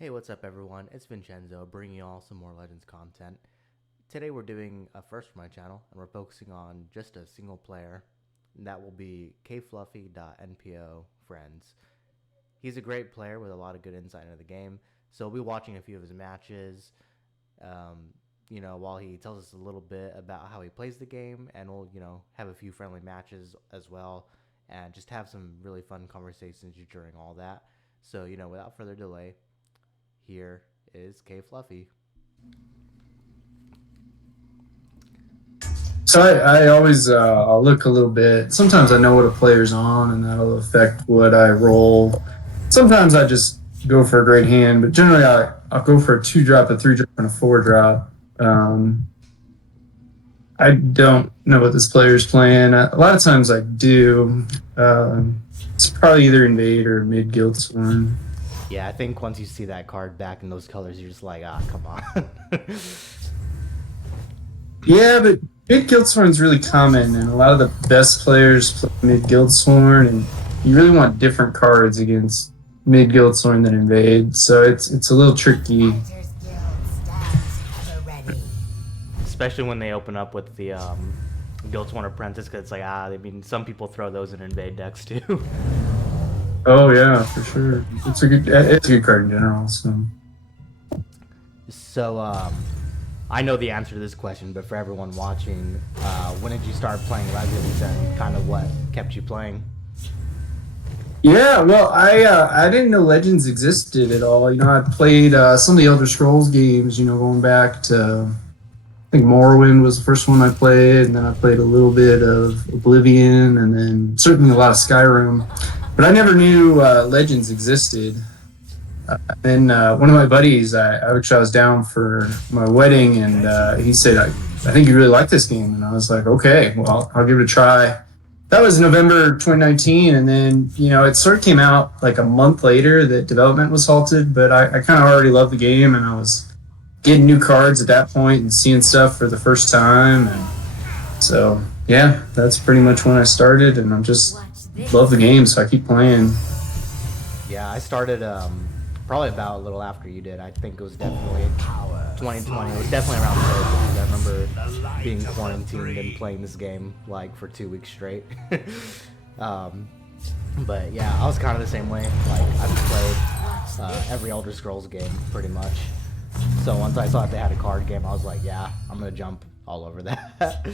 Hey, what's up, everyone? It's Vincenzo bringing you all some more Legends content. Today we're doing a first for my channel, and we're focusing on just a single player, and that will be Kfluffy.npo-Friends. He's a great player with a lot of good insight into the game, so we'll be watching a few of his matches, while he tells us a little bit about how he plays the game, and we'll, have a few friendly matches as well, and just have some really fun conversations during all that. So, without further delay, here is K Fluffy. So I always I'll look a little bit. Sometimes I know what a player's on, and that'll affect what I roll. Sometimes I just go for a great hand, but generally I'll go for a 2-drop, a 3-drop, and a 4-drop. I don't know what this player's playing. A lot of times I do. It's probably either invade or mid Guildsworn. Yeah, I think once you see that card back in those colors, you're just like, come on. Yeah, but mid Guildsworn's really common, and a lot of the best players play mid Guildsworn, and you really want different cards against mid Guildsworn than invade. So it's a little tricky. Especially when they open up with the Guildsworn Apprentice, because it's like, some people throw those in invade decks too. Oh yeah, for sure. It's a good card in general. So, I know the answer to this question, but for everyone watching, when did you start playing Legends, and kind of what kept you playing? Yeah, well, I didn't know Legends existed at all. I played some of the Elder Scrolls games. Going back to, I think Morrowind was the first one I played, and then I played a little bit of Oblivion, and then certainly a lot of Skyrim. But I never knew Legends existed. And one of my buddies, I was down for my wedding, and he said, I think you really like this game. And I was like, okay, well, I'll give it a try. That was November 2019, and then, it sort of came out like a month later that development was halted, but I kind of already loved the game, and I was getting new cards at that point and seeing stuff for the first time. And so, yeah, that's pretty much when I started, and I'm just love the game, so I keep playing. Yeah, I started probably about a little after you did. I think it was definitely 2020. It was definitely around COVID, because I remember being quarantined and playing this game like for 2 weeks straight. But yeah, I was kind of the same way. Like, I've played every Elder Scrolls game pretty much. So once I saw that they had a card game, I was like, yeah, I'm gonna jump all over that.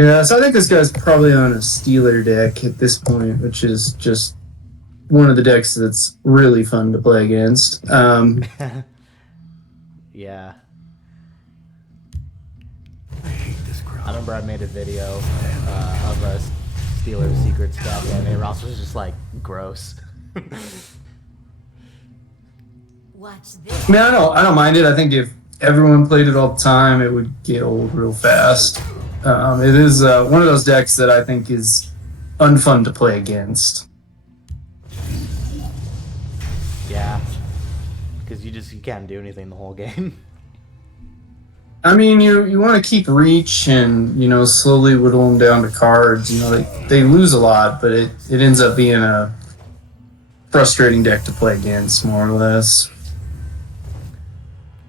Yeah, so I think this guy's probably on a Steeler deck at this point, which is just one of the decks that's really fun to play against. Yeah. I remember I made a video of a Steelers secret stab, and Ross was just like, gross. Watch this. I mean, I don't mind it. I think if everyone played it all the time, it would get old real fast. It is one of those decks that I think is unfun to play against. Yeah, because you can't do anything the whole game. I mean, you want to keep reach and slowly whittle them down to cards. They lose a lot, but it ends up being a frustrating deck to play against, more or less.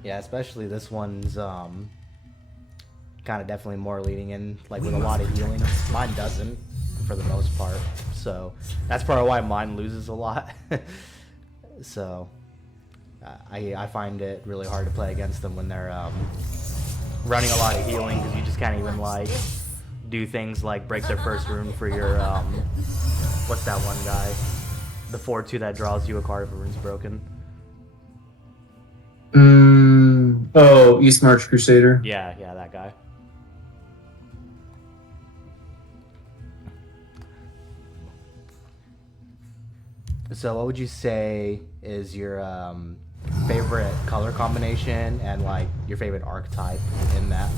Yeah, especially this one's kind of definitely more leading in, like, with a lot of healing. Mine doesn't, for the most part, so that's probably why mine loses a lot. So I find it really hard to play against them when they're running a lot of healing, because you just can't even like do things like break their first rune for your what's that one guy, the 4/2 that draws you a card if a rune's broken. Oh, East March Crusader. Yeah, that guy. So what would you say is your favorite color combination, and like your favorite archetype in that?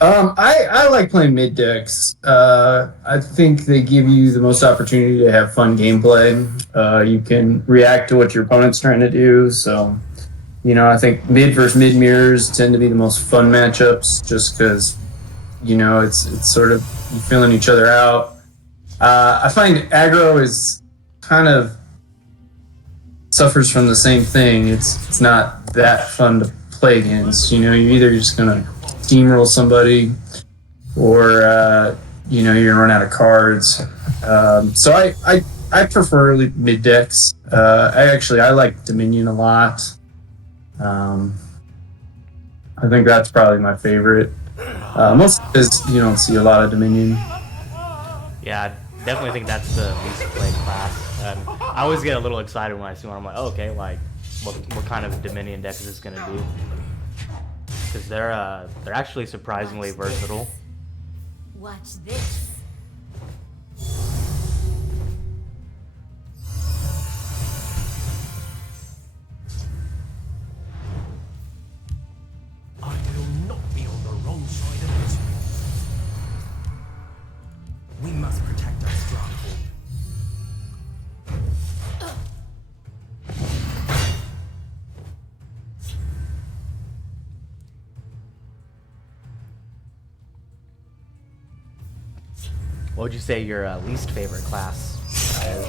I like playing mid decks. I think they give you the most opportunity to have fun gameplay. You can react to what your opponent's trying to do. So, I think mid versus mid mirrors tend to be the most fun matchups, just because, it's sort of you feeling each other out. I find aggro is kind of suffers from the same thing. It's not that fun to play against. You know, you're either just gonna steamroll somebody, or you know, you're gonna run out of cards. So I prefer mid decks. I like Dominion a lot. Um, I think that's probably my favorite. Mostly because you don't see a lot of Dominion. Yeah, I definitely think that's the least played class. I always get a little excited when I see one. I'm like, oh, okay, like, what kind of Dominion deck is this gonna do? Because they're actually surprisingly versatile. Watch this. I will not be on the wrong side of history. We must protect our stronghold. What would you say your least favorite class is?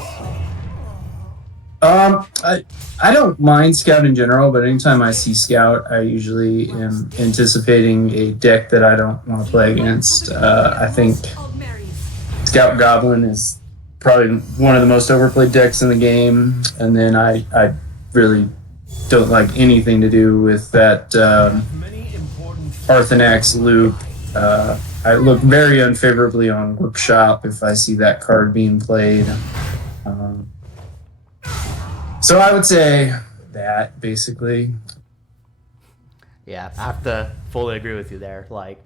I don't mind Scout in general, but anytime I see Scout, I usually am anticipating a deck that I don't want to play against. I think Scout Goblin is probably one of the most overplayed decks in the game, and then I really don't like anything to do with that Arthanax loop. I look very unfavorably on Workshop if I see that card being played. So I would say that, basically. Yeah, I have to fully agree with you there. Like,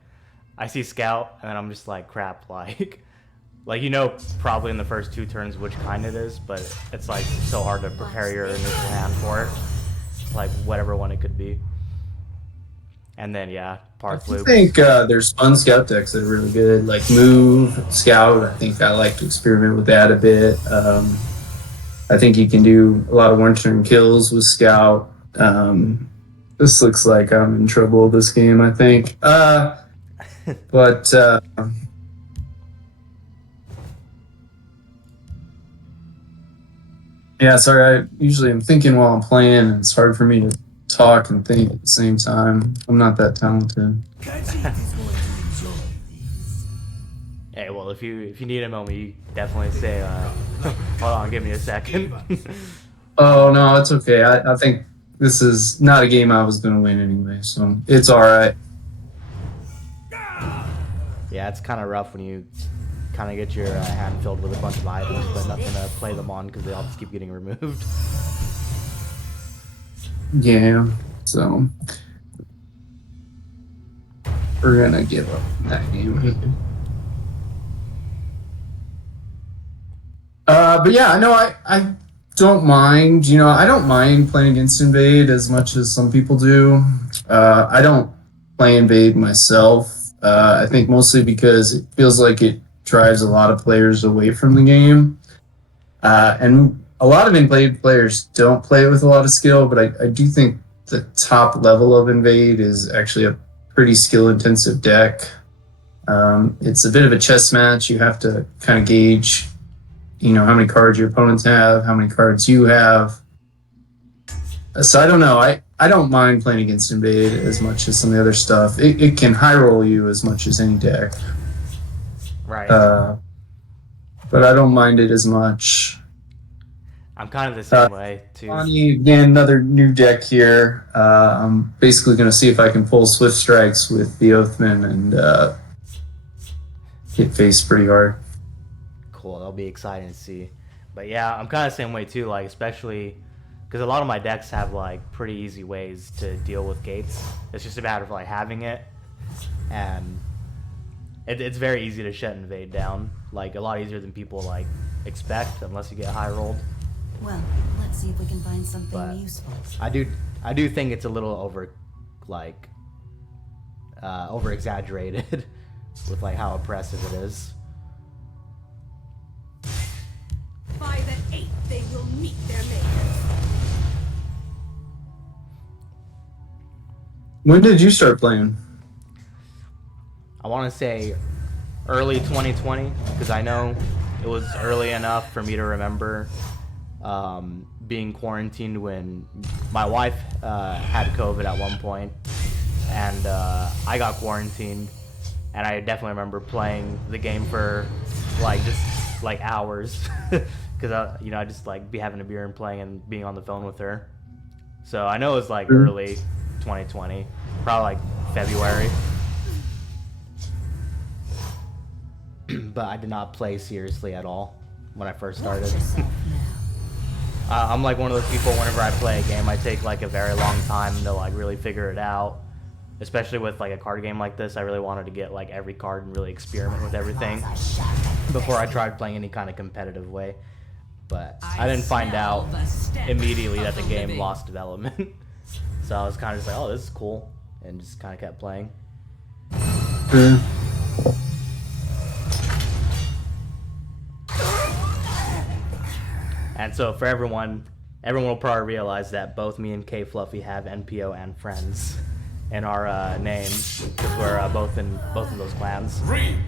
I see Scout, and I'm just like, crap, like, you know, probably in the first 2 turns which kind it is, but it's like so hard to prepare your initial hand for it. Like, whatever one it could be. And then, yeah, Parth I Loop. think there's fun Scout decks that are really good, like Move, Scout. I think I like to experiment with that a bit. I think you can do a lot of one-turn kills with Scout. This looks like I'm in trouble this game, I think. But yeah, sorry. I usually am thinking while I'm playing, and it's hard for me to talk and think at the same time. I'm not that talented. Hey, well, if you need a moment, you definitely say, hold on, give me a second. Oh no, it's okay. I think this is not a game I was going to win anyway, so it's all right. Yeah, it's kind of rough when you kind of get your hand filled with a bunch of items, but nothing to play them on because they all just keep getting removed. Yeah, so we're gonna give up that game. But yeah, no, I don't mind. You know, I don't mind playing against Invade as much as some people do. I don't play Invade myself. I think mostly because it feels like it drives a lot of players away from the game. And a lot of Invade players don't play it with a lot of skill, but I do think the top level of Invade is actually a pretty skill-intensive deck. It's a bit of a chess match. You have to kind of gauge, you know, how many cards your opponents have, how many cards you have. So I don't know. I don't mind playing against Invade as much as some of the other stuff. It can high roll you as much as any deck. Right. But I don't mind it as much. I'm kind of the same way, too. Bonnie, again, another new deck here. I'm basically going to see if I can pull Swift Strikes with the Oathman and hit face pretty hard. Cool, that'll be exciting to see. But yeah, I'm kind of the same way, too, like, especially because a lot of my decks have, like, pretty easy ways to deal with gates. It's just a matter of, like, having it, and it's very easy to shut Invade down. Like, a lot easier than people, like, expect, unless you get high rolled. Well, let's see if we can find something But useful. I do think it's a little over exaggerated with like how oppressive it is. By the 8th, they will meet their makers. When did you start playing? I want to say early 2020 because I know it was early enough for me to remember being quarantined when my wife had COVID at one point, and I got quarantined, and I definitely remember playing the game for like just like hours because I just like be having a beer and playing and being on the phone with her. So I know it was like early 2020, probably like February. But I did not play seriously at all when I first started. I'm like one of those people, whenever I play a game, I take like a very long time to like really figure it out. Especially with like a card game like this, I really wanted to get like every card and really experiment with everything before I tried playing any kind of competitive way. But I didn't find out immediately that the game lost development. So I was kind of just like, oh, this is cool, and just kind of kept playing. And so for everyone will probably realize that both me and Kfluffy have NPO and Friends in our names, because we're both in both of those clans.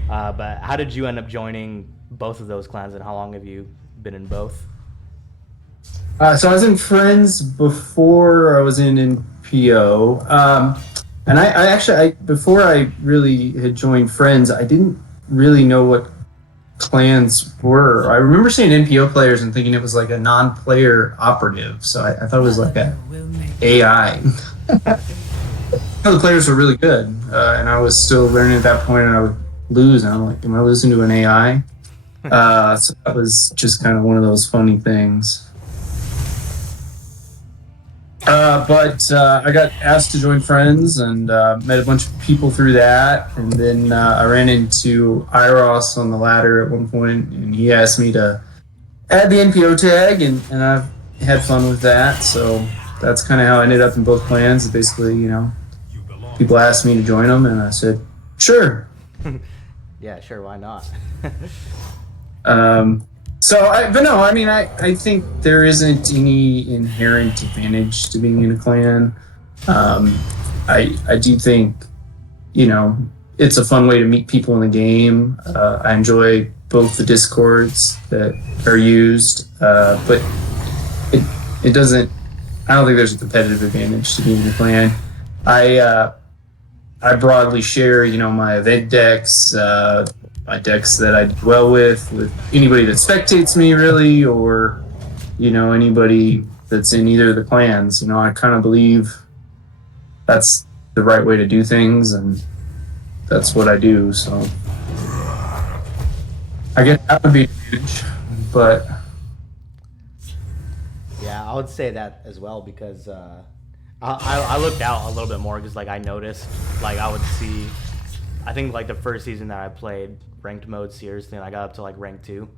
But how did you end up joining both of those clans, and how long have you been in both? So I was in Friends before I was in NPO. And I actually, before I really had joined Friends, I didn't really know what clans were. I remember seeing NPO players and thinking it was like a non-player operative. So I thought it was like a AI. The players were really good, and I was still learning at that point, and I would lose, and I'm like, am I losing to an AI? So that was just kind of one of those funny things. But I got asked to join Friends and met a bunch of people through that, and then I ran into Iros on the ladder at one point, and he asked me to add the NPO tag, and I've had fun with that, so that's kind of how I ended up in both clans. Basically, people asked me to join them, and I said, sure. Yeah, sure, why not? I think there isn't any inherent advantage to being in a clan. I do think, it's a fun way to meet people in the game. I enjoy both the discords that are used, but it doesn't, I don't think there's a competitive advantage to being in a clan. I broadly share, my event decks, my decks that I do well with anybody that spectates me, really, or, anybody that's in either of the clans. I kind of believe that's the right way to do things, and that's what I do, so. I guess that would be huge, but. Yeah, I would say that as well, because I looked out a little bit more, because like I noticed, like I would see, I think like the first season that I played ranked mode seriously, and I got up to like rank 2.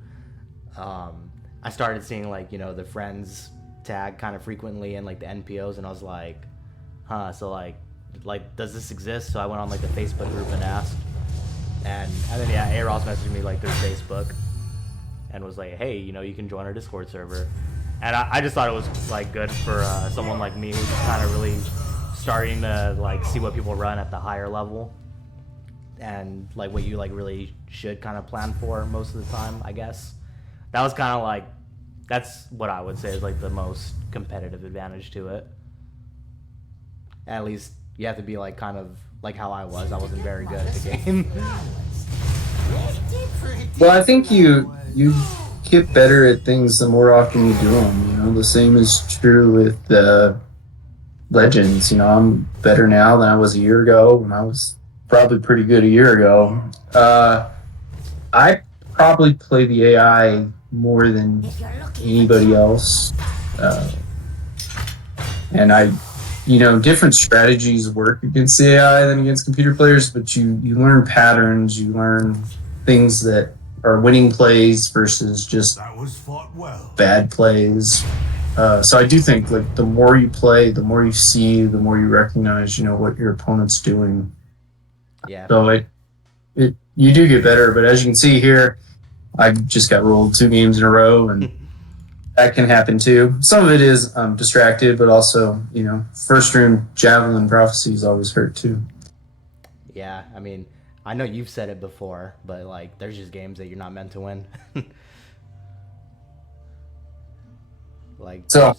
I started seeing like the Friends tag kind of frequently and like the NPOs, and I was like, huh, so like does this exist? So I went on like the Facebook group and asked, and then yeah, Aros messaged me like through Facebook and was like, hey, you can join our Discord server. And I just thought it was like good for someone like me who's kind of really starting to like see what people run at the higher level, and like what you like really should kind of plan for most of the time. I guess that was kind of like, that's what I would say is like the most competitive advantage to it. At least you have to be like kind of like how I was. I wasn't very good at the game. Well, I think you get better at things the more often you do them. The same is true with the Legends. I'm better now than I was a year ago, and I was probably pretty good a year ago. I probably play the AI more than anybody else, and different strategies work against the AI than against computer players, but you learn patterns, you learn things that are winning plays versus just bad plays. So I do think like the more you play, the more you see, the more you recognize, what your opponent's doing. Yeah. So you do get better, but as you can see here, I just got rolled 2 games in a row, and that can happen too. Some of it is distracted, but also, first room Javelin Prophecies always hurt too. Yeah, I mean, I know you've said it before, but like there's just games that you're not meant to win. Like, So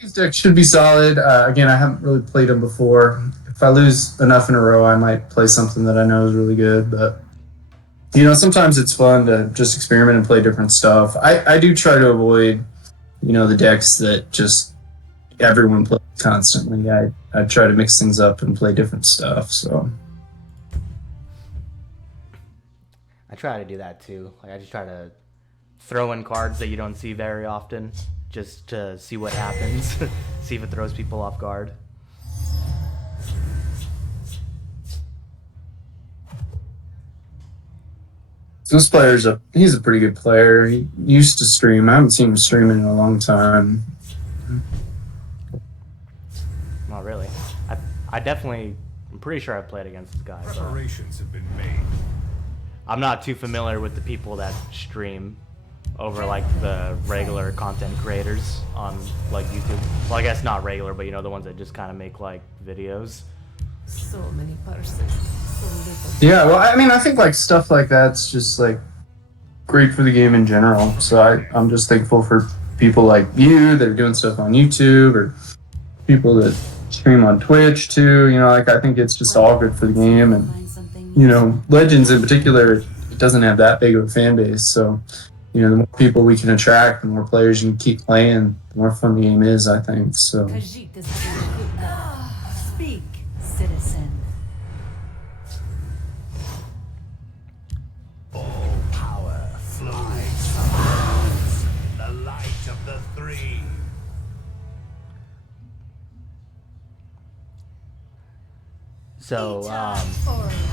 these decks should be solid. Again, I haven't really played them before. If I lose enough in a row, I might play something that I know is really good. But sometimes it's fun to just experiment and play different stuff. I do try to avoid, the decks that just everyone plays constantly. I try to mix things up and play different stuff. So I try to do that too. Like, I just try to throw in cards that you don't see very often, just to see what happens, see if it throws people off guard. so this player's he's a pretty good player. He used to stream. I haven't seen him streaming in a long time. Not really. I'm pretty sure I've played against this guy. But Preparations have been made. I'm not too familiar with the people that stream over like the regular content creators on like YouTube. Well, I guess not regular, but the ones that just kind of make like videos. So many persons, so little. Yeah, well, I mean, I think like stuff like that's just like great for the game in general. So I'm just thankful for people like you that are doing stuff on YouTube, or people that stream on Twitch too. Like, I think it's just all good for the game. And Find something Legends in particular, it doesn't have that big of a fan base. So the more people we can attract, the more players you can keep playing, the more fun the game is, I think. So Khajiit is having a good luck. Speak, citizen. All power flies from us, the light of the three. So,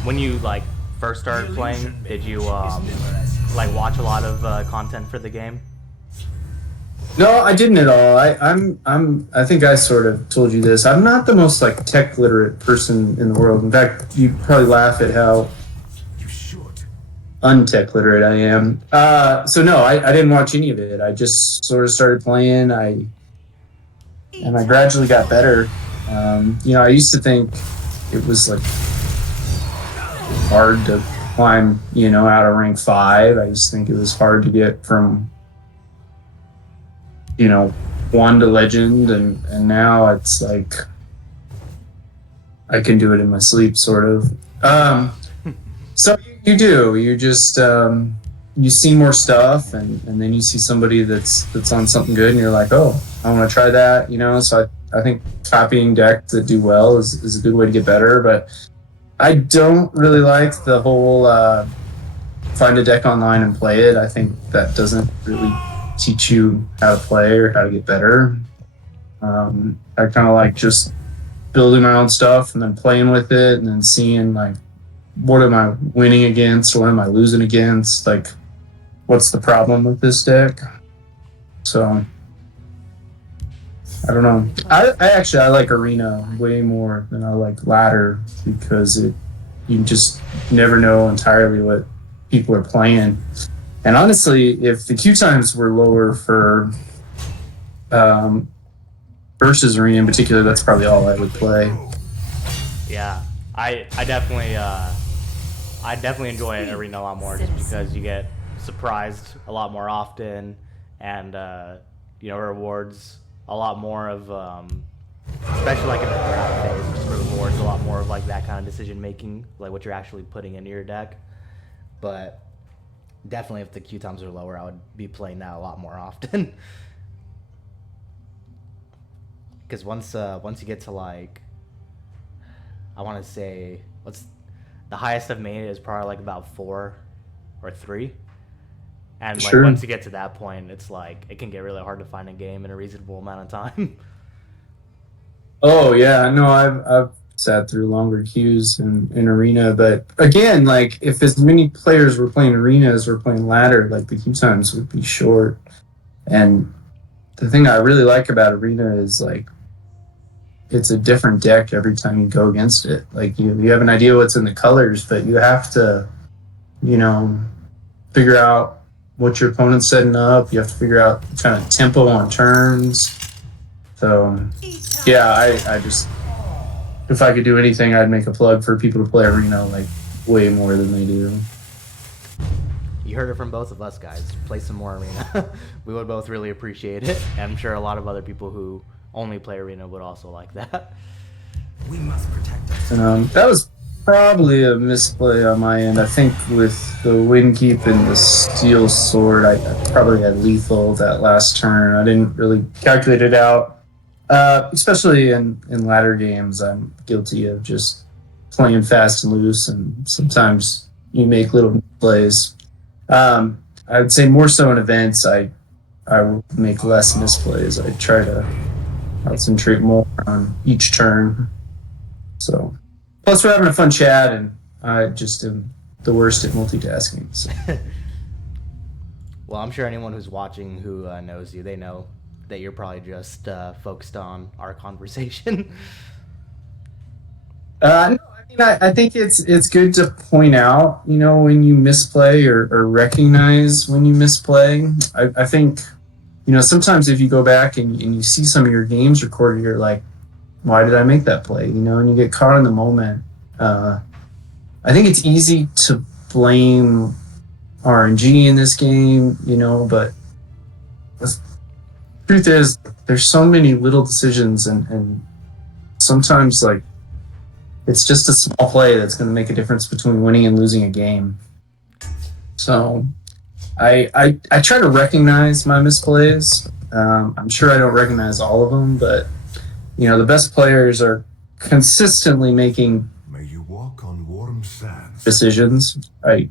when you like first started playing, did you like watch a lot of content for the game? no, I didn't at all. I think I sort of told you this. I'm not the most like tech literate person in the world. In fact, you'd probably laugh at how You should. untech literate I am. So no, I didn't watch any of it. I just sort of started playing. I gradually got better. I used to think it was like hard to climb, out of rank 5. I used to think it was hard to get from, 1 to legend, and now it's like I can do it in my sleep, sort of. So you do. You just you see more stuff, and then you see somebody that's on something good, and you're like, oh, I want to try that. So I think copying decks that do well is a good way to get better. But I don't really like the whole find a deck online and play it. I think that doesn't really teach you how to play or how to get better. I kind of like just building my own stuff and then playing with it, and then seeing like, what am I winning against, or what am I losing against? Like, what's the problem with this deck? So I don't know. I like Arena way more than I like Ladder, because you just never know entirely what people are playing. And honestly, if the queue times were lower for versus Arena in particular, that's probably all I would play. Yeah, I definitely enjoy Arena a lot more, just because you get surprised a lot more often, and rewards a lot more of, especially like in the draft phase, just rewards a lot more of like that kind of decision making, like what you're actually putting into your deck. But definitely, if the queue times are lower, I would be playing that a lot more often. Because once you get to like, I want to say, what's the highest I've made is probably like about 4 or 3. And like, Sure. once you get to that point, it's like it can get really hard to find a game in a reasonable amount of time. Oh yeah, no, I've sat through longer queues in Arena, but again, like, if as many players were playing Arena as were playing Ladder, like, the queue times would be short. And the thing I really like about Arena is, like, it's a different deck every time you go against it. Like, you have an idea what's in the colors, but you have to, figure out what your opponent's setting up. You have to figure out kind of tempo on turns. So yeah, I just, if I could do anything, I'd make a plug for people to play Arena like way more than they do. you heard it from both of us, guys. Play some more Arena. We would both really appreciate it. And I'm sure a lot of other people who only play Arena would also like that. We must protect us. That was probably a misplay on my end. I think with the Windkeep and the Steel Sword, I probably had lethal that last turn. I didn't really calculate it out. Especially in latter games, I'm guilty of just playing fast and loose, and sometimes you make little plays. I would say more so in events, I make less misplays. I try to concentrate more on each turn. So, plus we're having a fun chat, and I just am the worst at multitasking. So. Well, I'm sure anyone who's watching who knows you, they know that you're probably just focused on our conversation. No, I mean, I think it's good to point out, when you misplay or recognize when you misplay. I think, sometimes if you go back and you see some of your games recorded, you're like, why did I make that play? And you get caught in the moment. I think it's easy to blame RNG in this game, but the truth is there's so many little decisions and sometimes like it's just a small play that's going to make a difference between winning and losing a game. So I try to recognize my misplays. I'm sure I don't recognize all of them, but the best players are consistently making May you walk on warm sands. decisions. I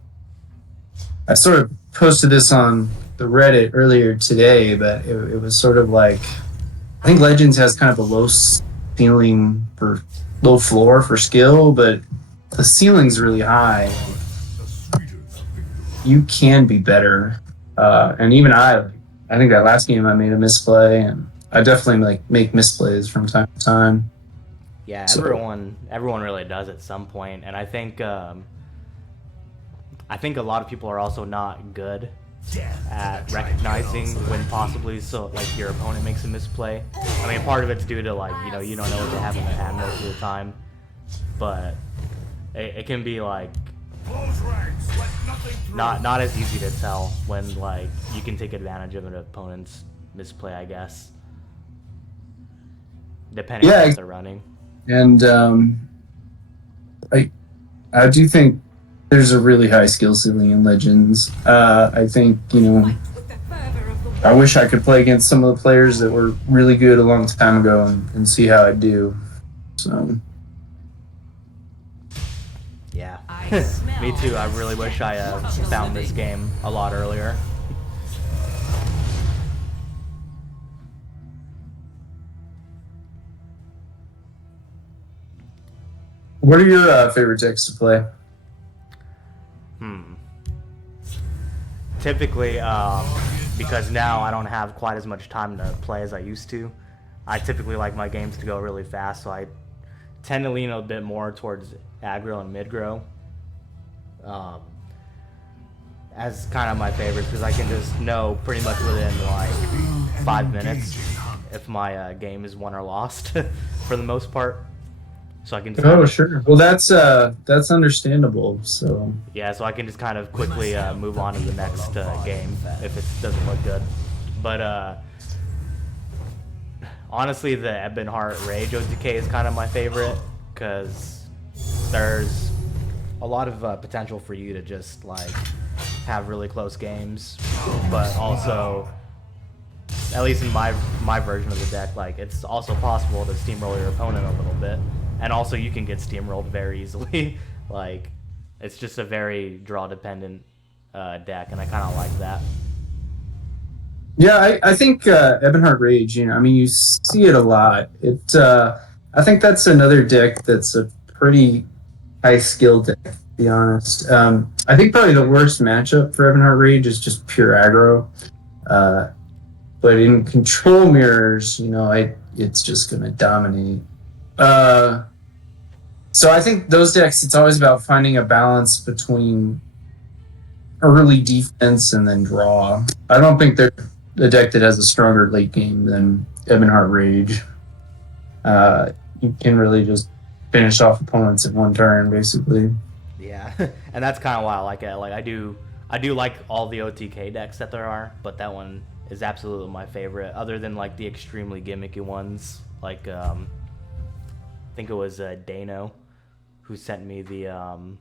sort of posted this on the Reddit earlier today, but it was sort of like, I think Legends has kind of a low floor for skill, but the ceiling's really high. You can be better, and even I think that last game I made a misplay, and I definitely make misplays from time to time. Yeah, So- everyone really does at some point, and I think a lot of people are also not good at recognizing when possibly your opponent makes a misplay. I mean, part of it's due to you don't know what they have in their hand most of the time, but it can be not as easy to tell when you can take advantage of an opponent's misplay, I guess, depending on what they're running. And I do think there's a really high skill ceiling in Legends. I think, With the fervor of the I wish I could play against some of the players that were really good a long time ago and see how I do. So, Yeah, I smell me too. I really wish I found this game a lot earlier. what are your favorite decks to play? Typically, because now I don't have quite as much time to play as I used to, I typically like my games to go really fast, so I tend to lean a bit more towards aggro and mid-grow as kind of my favorites, because I can just know pretty much within 5 minutes if my game is won or lost for the most part. So I can just Oh, sure. Well, that's understandable. So yeah, so I can just kind of quickly move on to the next game if it doesn't look good. But honestly, the Ebonheart Rage OTK is kind of my favorite because there's a lot of potential for you to just have really close games, but also, at least in my version of the deck, it's also possible to steamroll your opponent a little bit. And also, you can get steamrolled very easily. It's just a very draw-dependent deck, and I kind of like that. yeah, I think Ebonheart Rage. You see it a lot. I think that's another deck that's a pretty high skill deck, to be honest. I think probably the worst matchup for Ebonheart Rage is just pure aggro. But in control mirrors, it's just going to dominate. So I think those decks, it's always about finding a balance between early defense and then draw. I don't think there's a deck that has a stronger late game than Ebonheart Rage. You can really just finish off opponents in one turn, basically. Yeah, and that's kind of why I like it. I do like all the OTK decks that there are, but that one is absolutely my favorite. Other than like the extremely gimmicky ones, like I think it was Dano who sent me the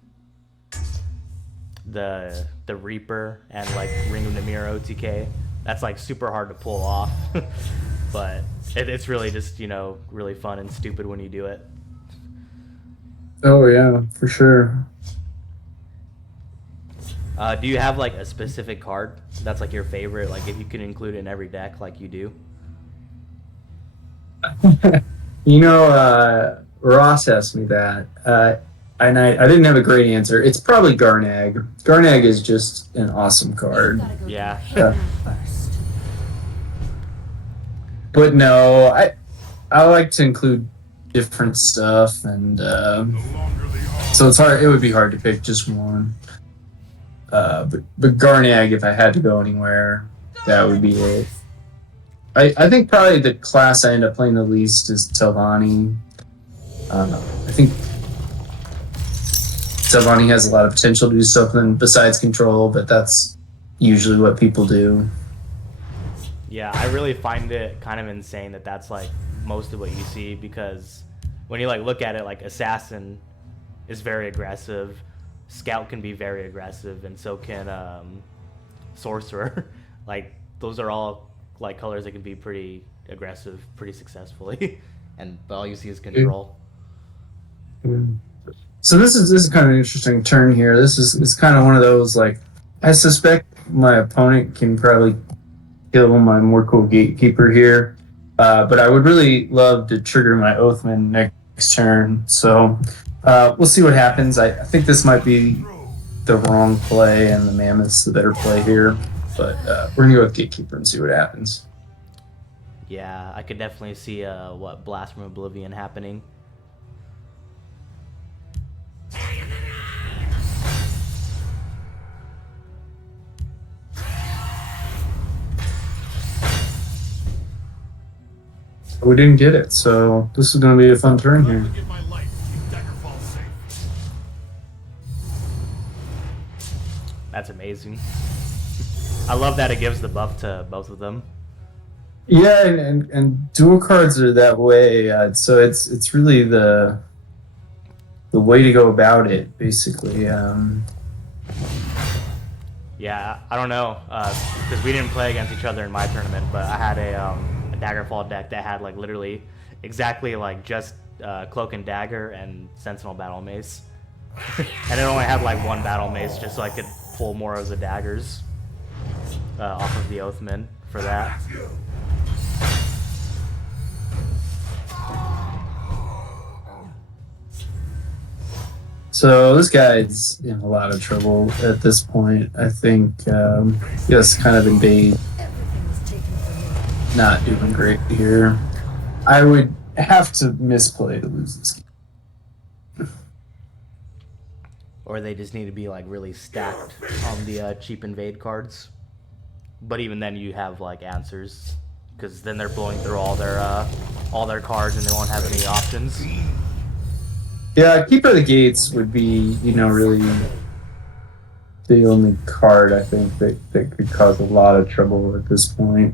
Reaper and like Ring of Namir OTK. That's like super hard to pull off, but it's really just, you know, really fun and stupid when you do it. Oh yeah, for sure. Do you have like a specific card that's like your favorite? Like if you can include it in every deck, like you do. You know, Ross asked me that, and I didn't have a great answer. It's probably Garnag. Garnag is just an awesome card. Yeah. First. But no, I like to include different stuff, and so it's hard. It would be hard to pick just one. But Garnag, if I had to go anywhere, that would be it. I think probably the class I end up playing the least is Telvanni. I think Telvanni has a lot of potential to do something besides control, but that's usually what people do. Yeah, I really find it kind of insane that that's like most of what you see, because when you like look at it, like Assassin is very aggressive, Scout can be very aggressive, and so can Sorcerer. Like those are all like colors that can be pretty aggressive pretty successfully, and all you see is control. So this is kind of an interesting turn here. This is kind of one of those, like, I suspect my opponent can probably kill my Mortal Gatekeeper here, but I would really love to trigger my Oathman next turn. So we'll see what happens. I think this might be the wrong play, and the Mammoth's the better play here. But we're gonna go with Gatekeeper and see what happens. Yeah, I could definitely see Blast from Oblivion happening. We didn't get it, so this is going to be a fun turn here. That's amazing. I love that it gives the buff to both of them. Yeah, and dual cards are that way, so it's really the way to go about it, basically. Yeah, I don't know, because we didn't play against each other in my tournament, but I had a Daggerfall deck that had like literally exactly like just Cloak and Dagger and Sentinel Battle Mace. And it only had like one Battle Mace just so I could pull more of the daggers off of the Oathman for that. So this guy's in a lot of trouble at this point. I think he has kind of invade. Not doing great here. I would have to misplay to lose this game. Or they just need to be like really stacked on the cheap invade cards. But even then you have like answers, because then they're blowing through all their cards and they won't have any options. Yeah, Keeper of the Gates would be, you know, really the only card I think that could cause a lot of trouble at this point.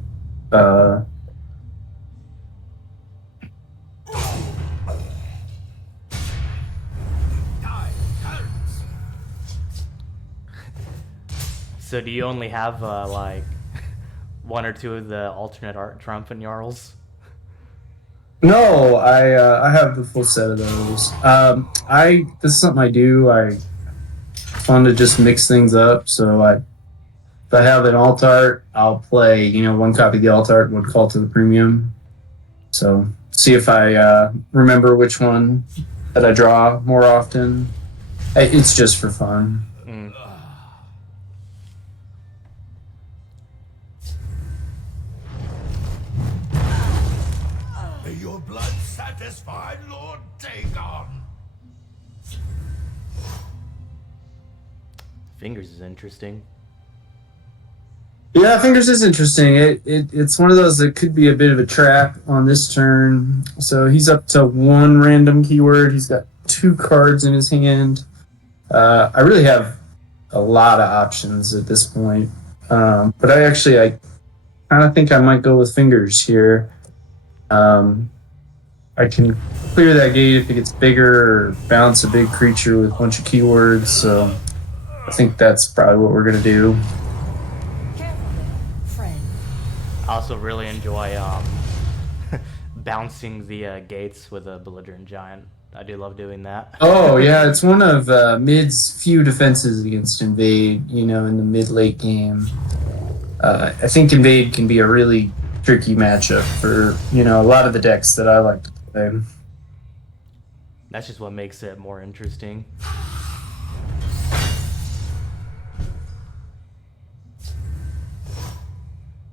So do you only have like one or two of the alternate art triumphant Jarls? No, I have the full set of those. This is something I do. Fun to just mix things up. So if I have an alt art, I'll play, you know, one copy of the alt art, one call to the premium. So see if I remember which one that I draw more often. It's just for fun. May your blood satisfy Lord Dagon. Fingers is interesting. Yeah, Fingers is interesting. It's one of those that could be a bit of a trap on this turn. So he's up to one random keyword. He's got 2 cards in his hand. I really have a lot of options at this point. But I kind of think I might go with fingers here. I can clear that gate if it gets bigger or bounce a big creature with a bunch of keywords. So I think that's probably what we're going to do. Friend. I also really enjoy bouncing the gates with a belligerent giant. I do love doing that. Oh, yeah, it's one of mid's few defenses against Invade, in the mid-late game. I think Invade can be a really tricky matchup for, a lot of the decks that I like to play. That's just what makes it more interesting.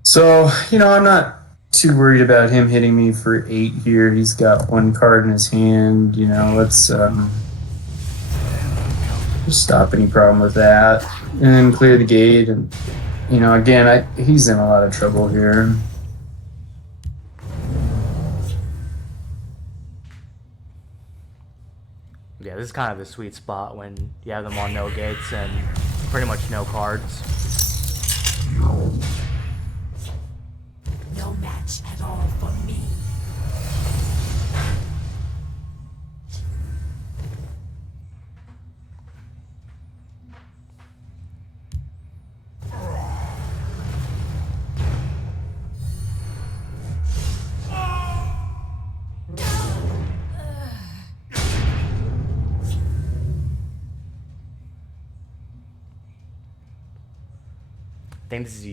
So, I'm not too worried about him hitting me for 8 here. He's got 1 card in his hand. Let's just stop any problem with that. And then clear the gate. And, again, he's in a lot of trouble here. Yeah, this is kind of the sweet spot when you have them on no gates and pretty much no cards. No match at all for me. I think this is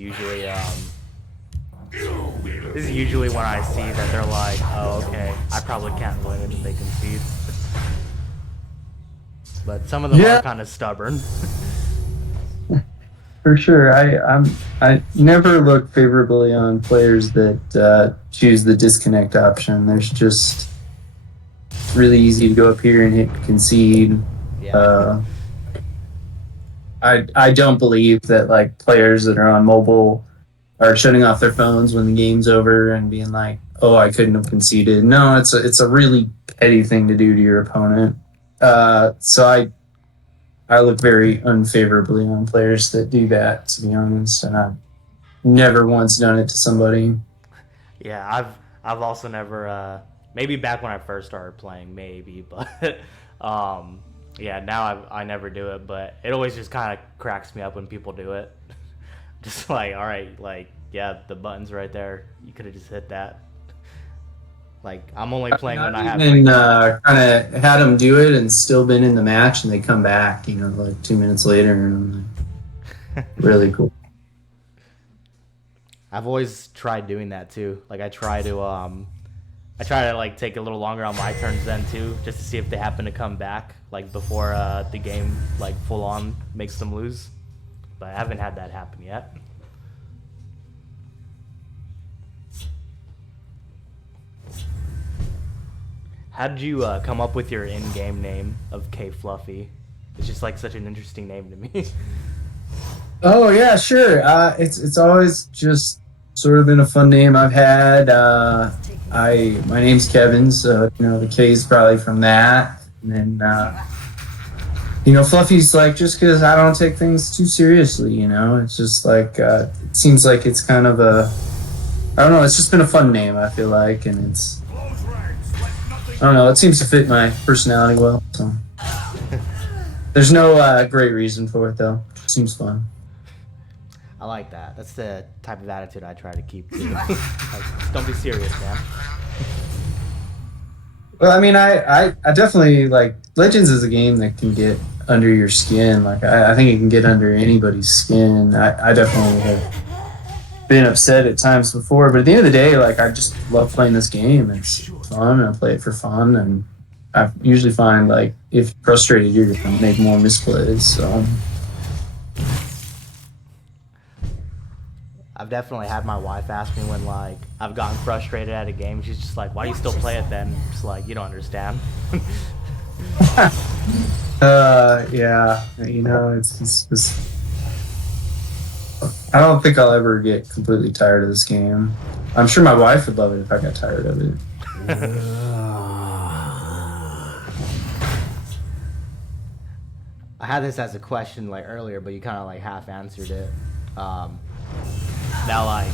usually when I see that they're like, oh, okay, I probably can't win and they concede. But some of them are kind of stubborn. For sure. I never look favorably on players that choose the disconnect option. There's just really easy to go up here and hit concede. Yeah. I don't believe that like players that are on mobile are shutting off their phones when the game's over and being like, "Oh, I couldn't have conceded." No, it's a really petty thing to do to your opponent. So I look very unfavorably on players that do that, to be honest, and I've never once done it to somebody. Yeah, I've also never maybe back when I first started playing, maybe, but yeah, now I never do it, but it always just kind of cracks me up when people do it. Just like, all right, like, yeah, the button's right there. You could have just hit that. Like, I'm only playing when I have. And kind of had them do it and still been in the match, and they come back, like 2 minutes later, and I'm like, really cool. I've always tried doing that too. Like, I try to like take a little longer on my turns then too, just to see if they happen to come back, like before the game like full on makes them lose. But I haven't had that happen yet. How did you come up with your in-game name of Kfluffy? It's just like such an interesting name to me. Oh yeah, sure. It's always just sort of been a fun name I've had. My name's Kevin, so the K is probably from that. And then Fluffy's like just because I don't take things too seriously. It's just like it seems like it's kind of I don't know. It's just been a fun name, I feel like, and it's. I don't know. It seems to fit my personality well. So there's no great reason for it though. It seems fun. I like that. That's the type of attitude I try to keep too. Like, just don't be serious, man. Well, I mean, I definitely like Legends is a game that can get under your skin. Like I think it can get under anybody's skin. I definitely have been upset at times before, but at the end of the day, like I just love playing this game. It's fun. I play it for fun, and I usually find like if you're frustrated, you're gonna make more misplays. So. I've definitely had my wife ask me when like I've gotten frustrated at a game. She's just like, "Why do you still play it then?" Just like, you don't understand. Yeah, it's I don't think I'll ever get completely tired of this game. I'm sure my wife would love it if I got tired of it. had this as a question like earlier, but you kind of like half answered it. Now like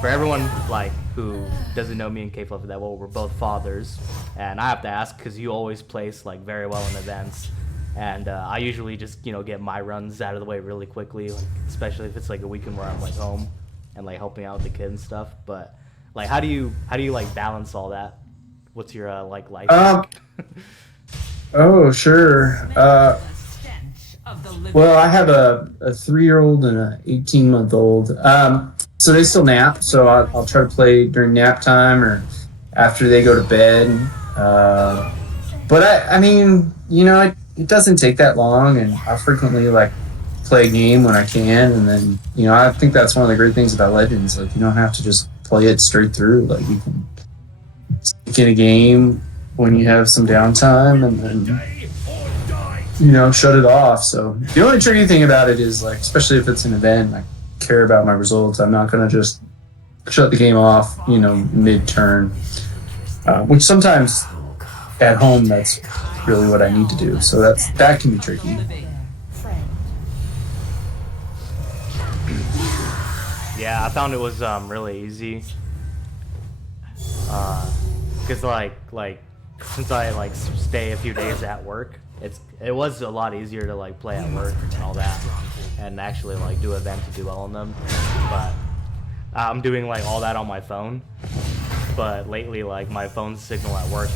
for everyone like who doesn't know me and Kfluffy that well, we're both fathers, and I have to ask because you always place like very well in events, and I usually just get my runs out of the way really quickly, like, especially if it's like a weekend where I'm like home and like helping out with the kids and stuff. But like, how do you like balance all that? What's your like life? Oh, sure. Well, I have a 3-year-old and an 18-month-old. So they still nap. So I'll try to play during nap time or after they go to bed. But I mean, it doesn't take that long, and I frequently like play a game when I can, and then I think that's one of the great things about Legends. Like, you don't have to just play it straight through. Like, you can stick in a game when you have some downtime, and then shut it off. So the only tricky thing about it is, like, especially if it's an event, I care about my results. I'm not gonna just shut the game off, mid-turn, which sometimes at home that's really what I need to do. So that can be tricky. Yeah, I found it was really easy. Cause like since I like stay a few days at work, it was a lot easier to like play at work and all that, and actually like do events to do well in them. But I'm doing like all that on my phone. But lately, like my phone signal at work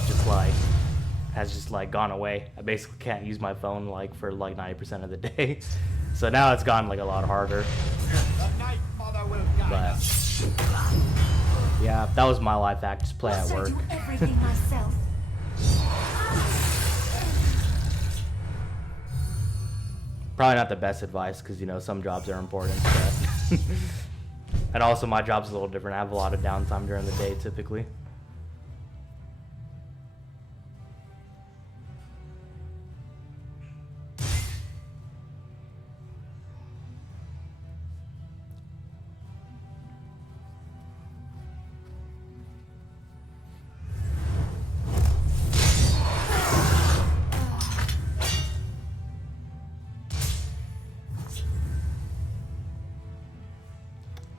has just gone away. I basically can't use my phone like for like 90% of the day. So now it's gotten like a lot harder. But yeah, that was my life hack. Just play at work. Everything myself. Probably not the best advice because some jobs are important. But and also my job's a little different. I have a lot of downtime during the day typically.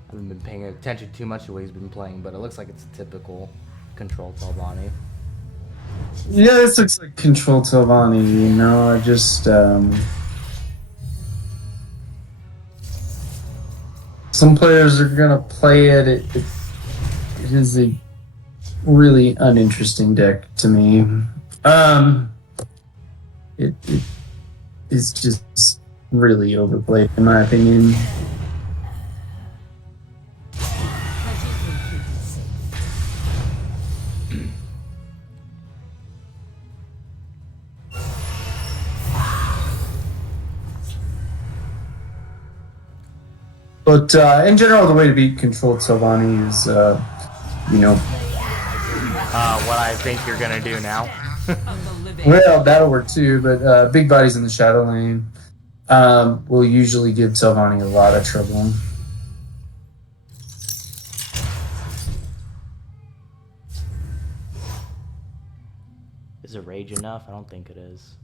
I haven't been paying attention too much to what he's been playing, but it looks like it's a typical control Telvanni. Yeah, this looks like Control Telvanni, I just some players are gonna play it. It is a really uninteresting deck to me. It is just really overplayed in my opinion. But in general, the way to beat Control Telvanni is, What I think you're gonna do now. well, that'll work too. But big bodies in the shadow lane will usually give Telvanni a lot of trouble. Is it rage enough? I don't think it is.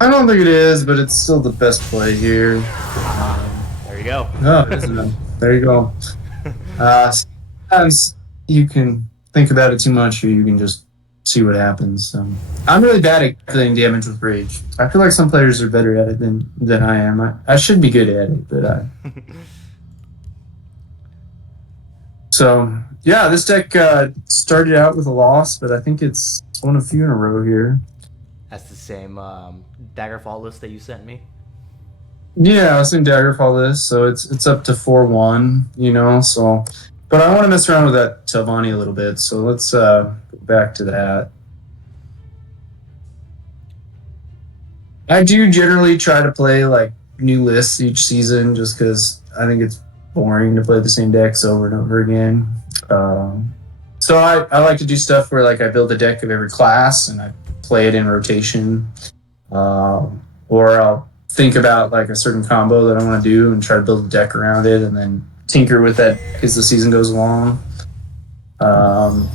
I don't think it is, but it's still the best play here. There you go. No, it isn't. There you go. Sometimes you can think about it too much, or you can just see what happens. I'm really bad at killing damage with rage. I feel like some players are better at it than I am. I should be good at it, but So yeah, this deck started out with a loss, but I think it's won a few in a row here. That's the same Daggerfall list that you sent me. Yeah, I was in Daggerfall list, so it's up to 4-1, so but I want to mess around with that Telvanni a little bit, so let's go back to that. I do generally try to play like new lists each season just because I think it's boring to play the same decks over and over again. So I like to do stuff where like I build a deck of every class and I play it in rotation, or I'll think about like a certain combo that I want to do and try to build a deck around it and then tinker with that as the season goes along. So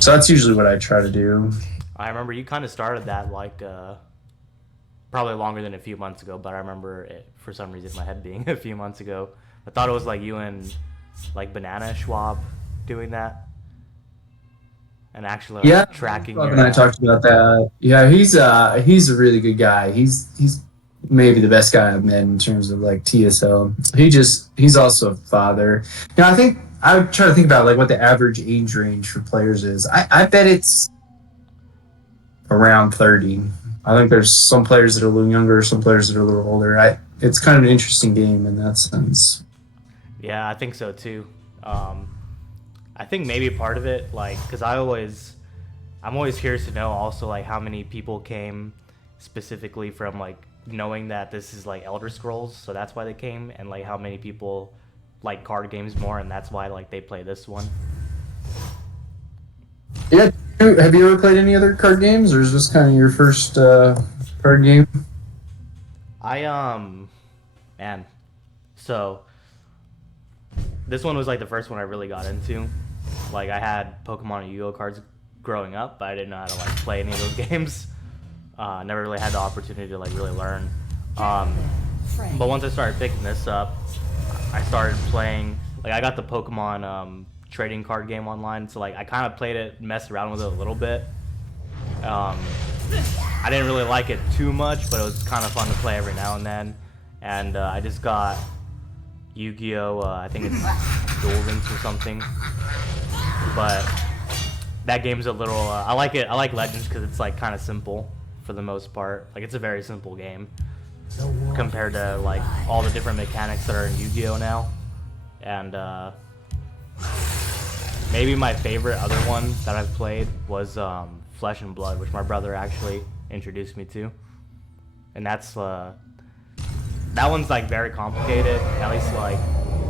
that's usually what I try to do. I remember you kind of started that like probably longer than a few months ago, but I remember it for some reason in my head being a few months ago. I thought it was like you and like Banana Schwab doing that and actually like, Yeah, tracking Bob your. and I talked about that. Yeah, he's a really good guy. He's maybe the best guy I've met in terms of like TSL. He's also a father. I think I would try to think about like what the average age range for players is. I bet it's around 30. I think there's some players that are a little younger, some players that are a little older. It's kind of an interesting game in that sense. Yeah, I think so too. I think maybe part of it, like, because I'm always curious to know also like how many people came specifically from like knowing that this is like Elder Scrolls, so that's why they came, and like how many people like card games more, and that's why like they play this one. Yeah, have you ever played any other card games, or is this kind of your first card game? I man, so this one was like the first one I really got into. Like I had Pokemon and Yu-Gi-Oh cards growing up, but I didn't know how to like play any of those games. Never really had the opportunity to like really learn. But once I started picking this up, I started playing. Like I got the Pokemon trading card game online, so like I kind of played it, messed around with it a little bit. I didn't really like it too much, but it was kind of fun to play every now and then. And I just got Yu-Gi-Oh! I think it's Duel Links or something. But that game's a little. I like it. I like Legends because it's like kind of simple for the most part. Like it's a very simple game compared to like all the different mechanics that are in Yu-Gi-Oh now. And maybe my favorite other one that I've played was Flesh and Blood, which my brother actually introduced me to. And that's that one's like very complicated, at least like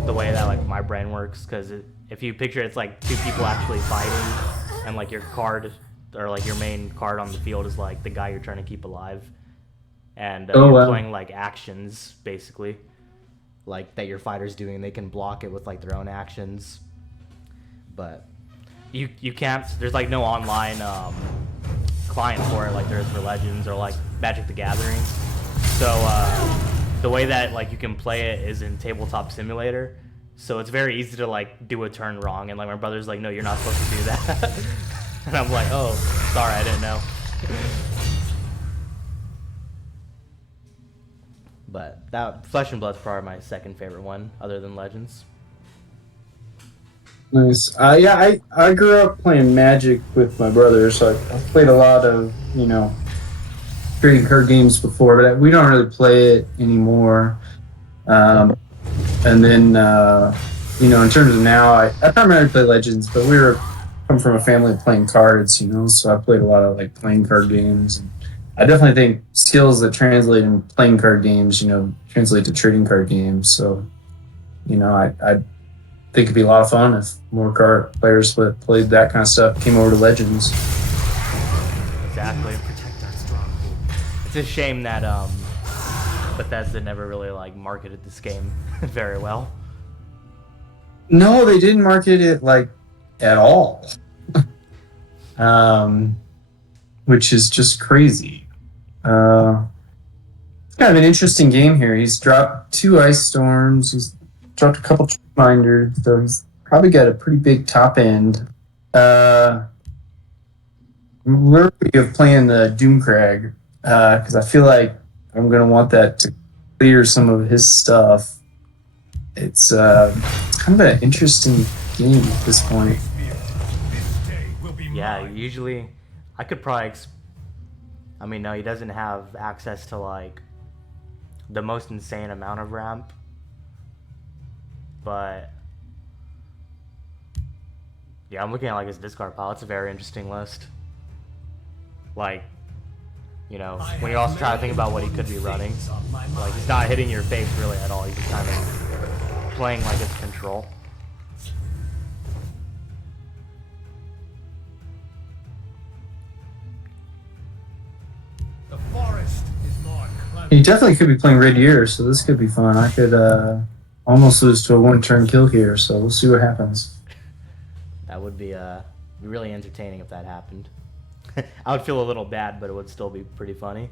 the way that like my brain works, because if you picture it, it's like two people actually fighting, and like your card or like your main card on the field is like the guy you're trying to keep alive, and you're playing like actions basically, like that your fighter's doing, and they can block it with like their own actions. But you can't. There's like no online client for it like there is for Legends or like Magic the Gathering. So the way that like you can play it is in Tabletop Simulator. So it's very easy to like do a turn wrong, and like my brother's like, no, you're not supposed to do that. And I'm like, oh, sorry, I didn't know. But that Flesh and Blood's probably my second favorite one, other than Legends. Nice. Yeah, I grew up playing Magic with my brother, so I've played a lot of trading card games before, but we don't really play it anymore. And then, in terms of now, I primarily play Legends, but come from a family of playing cards, so I played a lot of like playing card games. And I definitely think skills that translate in playing card games, translate to trading card games. So, I think it'd be a lot of fun if more card players that played that kind of stuff came over to Legends. Exactly. It's a shame that Bethesda never really like marketed this game very well. No, they didn't market it like at all, which is just crazy. It's kind of an interesting game here. He's dropped 2 Ice Storms. He's dropped a couple Minders, so he's probably got a pretty big top end. I'm leery of playing the Doomcrag because I feel like I'm going to want that to clear some of his stuff. It's kind of an interesting game at this point. Yeah, usually I could probably. No, he doesn't have access to like the most insane amount of ramp, but yeah, I'm looking at like his discard pile. It's a very interesting list. Like, when you also try to think about what he could be running, like he's not hitting your face really at all. He's just kind of playing like it's control. The forest is more clever. He definitely could be playing Red Year, so this could be fun. I could almost lose to a 1-turn kill here, so we'll see what happens. That would be really entertaining if that happened. I would feel a little bad, but it would still be pretty funny.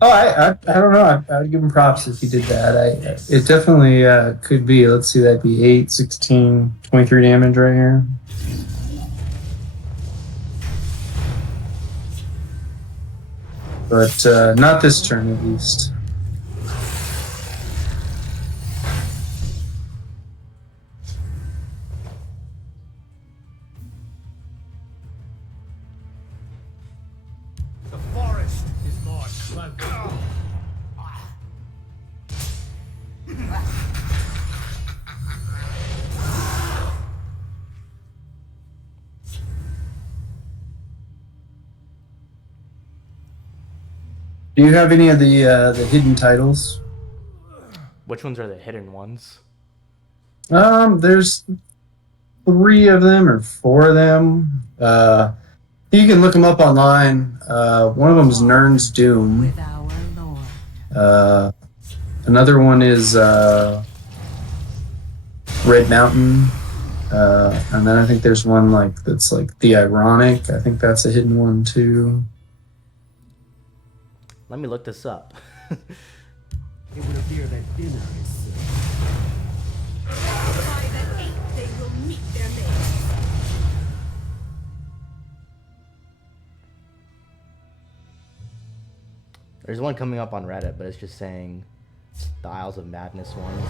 Oh, I don't know. I'd give him props if he did that. It definitely could be. Let's see, that'd be 8, 16, 23 damage right here. But not this turn, at least. The forest is more cloaked. Do you have any of the hidden titles? Which ones are the hidden ones? There's 3 of them or 4 of them. You can look them up online. One of them is Nern's Doom. With our Lord. Another one is Red Mountain. And then I think there's one that's like The Ironic. I think that's a hidden one too. Let me look this up. It would appear that dinner is served. By the 8th, they will meet their mates. There's one coming up on Reddit, but it's just saying the Isles of Madness ones.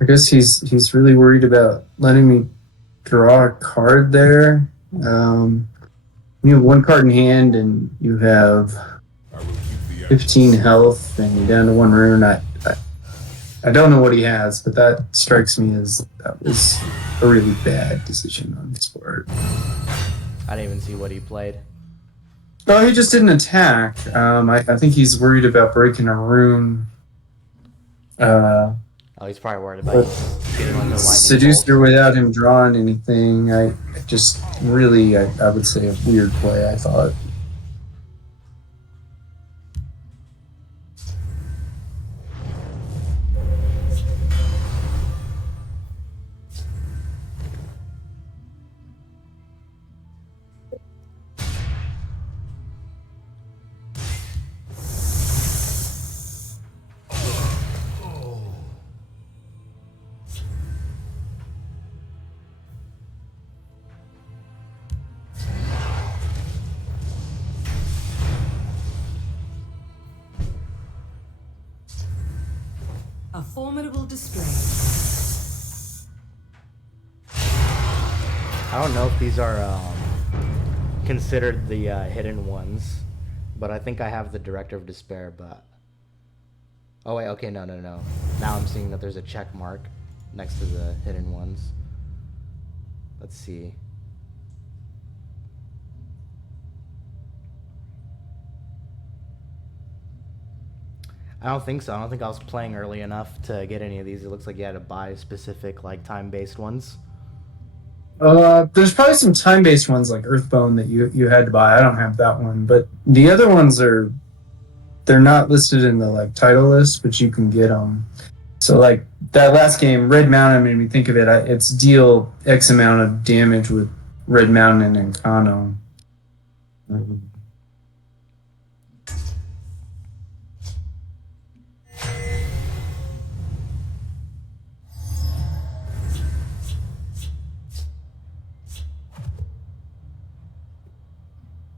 I guess he's really worried about letting me draw a card there. You have 1 card in hand and you have 15 health and you're down to 1 rune. I don't know what he has, but that strikes me as that was a really bad decision on his part. I didn't even see what he played. Oh, he just didn't attack. I think he's worried about breaking a rune. Oh, he's probably worried about getting on the lightning Seducer bolt. without him drawing anything. I just really, I would say a weird play, I thought. A formidable display. I don't know if these are considered the hidden ones, but I think I have the Director of Despair, but... Oh wait, okay, no. Now I'm seeing that there's a check mark next to the hidden ones. Let's see. I don't think so. I don't think I was playing early enough to get any of these. It looks like you had to buy specific, like, time-based ones. There's probably some time-based ones like Earthbone that you had to buy. I don't have that one, but the other ones they're not listed in the like title list, but you can get them. So like that last game, Red Mountain, made me think of it. It's deal X amount of damage with Red Mountain and Encano.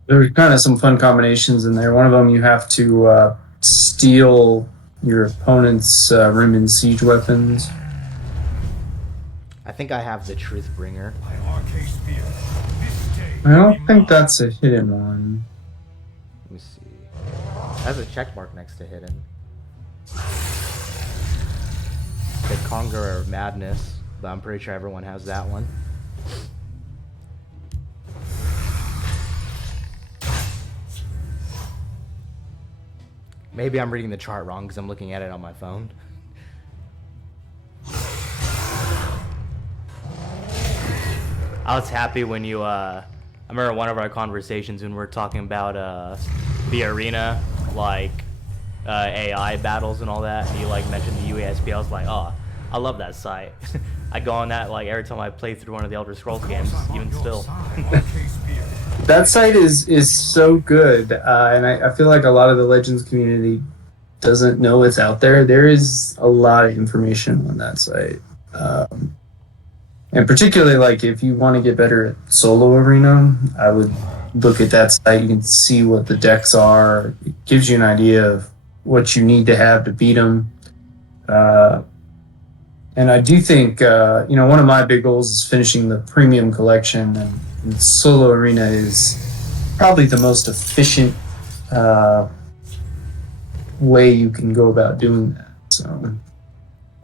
There's kind of some fun combinations in there. One of them, you have to steal your opponent's rim and siege weapons. I think I have the Truthbringer. My arcade spear. This day I will don't be think mine. that's a hidden one. Let me see. It has a check mark next to hidden. The Conqueror Madness, but I'm pretty sure everyone has that one. Maybe I'm reading the chart wrong because I'm looking at it on my phone. I was happy when you, I remember one of our conversations when we were talking about the arena, like AI battles and all that, and you like mentioned the UASP. I was like, oh, I love that site. I go on that like every time I play through one of the Elder Scrolls games, even still. That site is so good, and I feel like a lot of the Legends community doesn't know it's out there. There is a lot of information on that site, and particularly like if you want to get better at solo arena, I would look at that site. You can see what the decks are. It gives you an idea of what you need to have to beat them. And I do think, one of my big goals is finishing the premium collection, and solo arena is probably the most efficient way you can go about doing that. So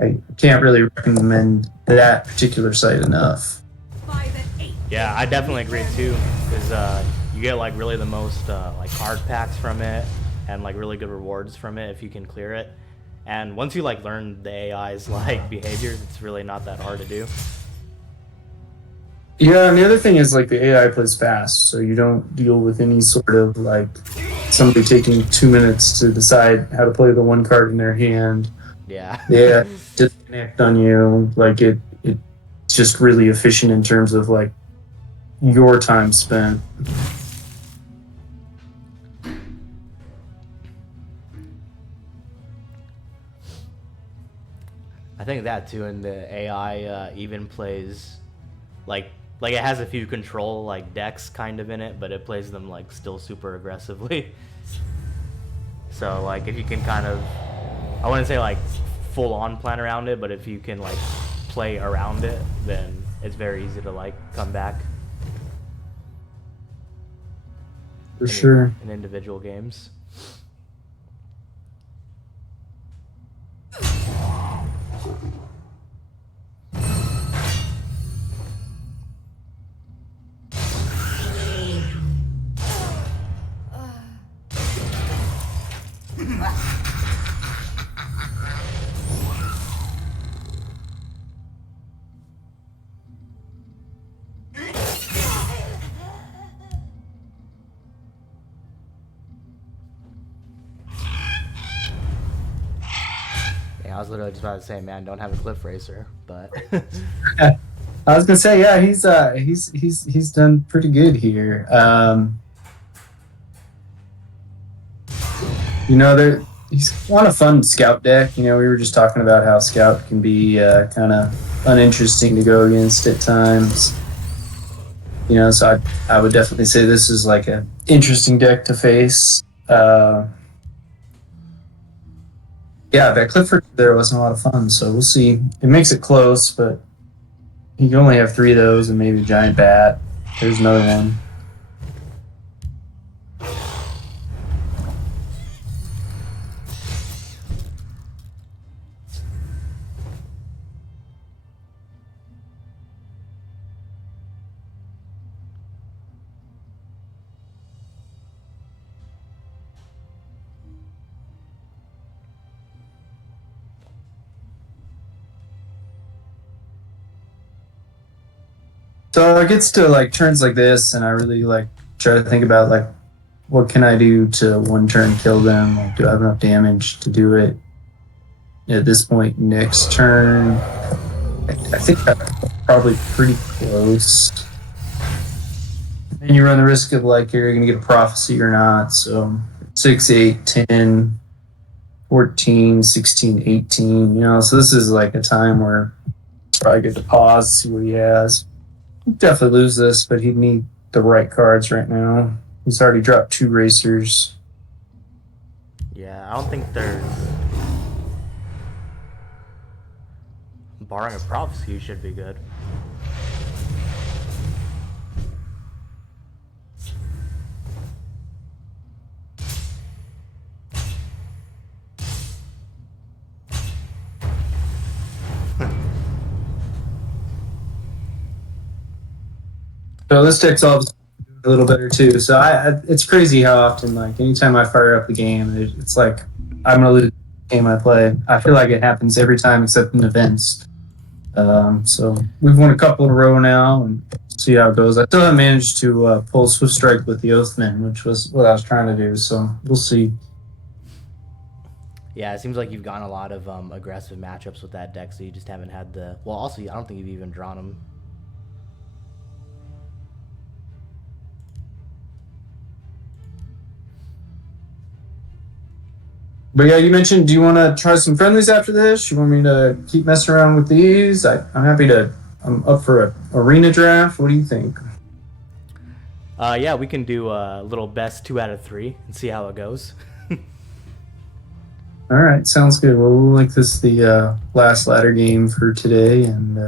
I can't really recommend that particular site enough. 5 and 8. Yeah, I definitely agree too, because you get like really the most like card packs from it, and like really good rewards from it if you can clear it. And once you like learn the AI's like behaviors, it's really not that hard to do. Yeah, and the other thing is like the AI plays fast, so you don't deal with any sort of like somebody taking 2 minutes to decide how to play the one card in their hand. Yeah. Yeah, disconnect on you. Like it's just really efficient in terms of like your time spent. I think that too, and the AI even plays like it has a few control like decks kind of in it, but it plays them like still super aggressively. So like if you can kind of, I wouldn't say like full on plan around it, but if you can like play around it, then it's very easy to like come back. For sure. In individual games. I was literally just about to say, man, don't have a cliff racer, but I was gonna say, yeah, he's done pretty good here. He's on a fun scout deck. We were just talking about how scout can be kind of uninteresting to go against at times. So I would definitely say this is like an interesting deck to face. Yeah, that Clifford there wasn't a lot of fun, so we'll see. It makes it close, but you can only have 3 of those and maybe a giant bat. There's another one. So it gets to like turns like this, and I really like try to think about like what can I do to one turn kill them? Like, do I have enough damage to do it? At this point, next turn, I think that's probably pretty close. And you run the risk of like you're going to get a prophecy or not. So 6, 8, 10, 14, 16, 18. So this is like a time where it's probably good to pause, see what he has. Definitely lose this, but he'd need the right cards right now. He's already dropped 2 racers. yeah, I don't think there's, barring a prophecy, should be good. So this deck's obviously a little better too. So it's crazy how often, like, anytime I fire up the game, it's like I'm gonna lose the game I play. I feel like it happens every time except in events. So we've won a couple in a row now, and see how it goes. I still haven't managed to pull Swift Strike with the Oathman, which was what I was trying to do. So we'll see. Yeah, it seems like you've gotten a lot of aggressive matchups with that deck, so you just haven't had the... Well, also, I don't think you've even drawn them. But yeah, you mentioned, do you want to try some friendlies after this? You want me to keep messing around with these? I'm happy to. I'm up for a arena draft. What do you think? Yeah, we can do a little best 2 out of 3 and see how it goes. All right, sounds good. Well, we'll make this the last ladder game for today, and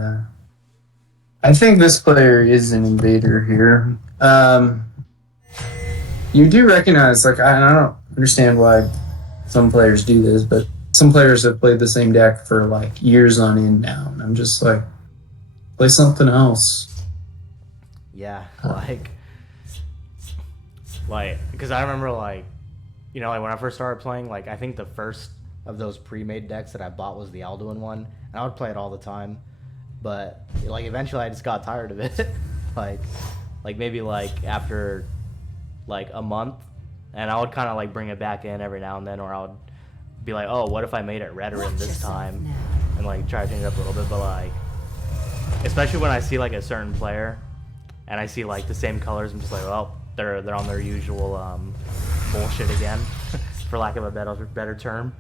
I think this player is an invader here. You do recognize, like, I don't understand why some players do this, but some players have played the same deck for like years on end now, and I'm just like, play something else. Yeah, because I remember, like, you know, like when I first started playing, like I think the first of those pre-made decks that I bought was the Alduin one, and I would play it all the time. But like eventually, I just got tired of it. like maybe like after like a month, and I would kind of like bring it back in every now and then, or I would be like, oh, what if I made it Redoran this time, and like try to change it up a little bit. But like, especially when I see like a certain player, and I see like the same colors, I'm just like, well, they're on their usual bullshit again, for lack of a better term.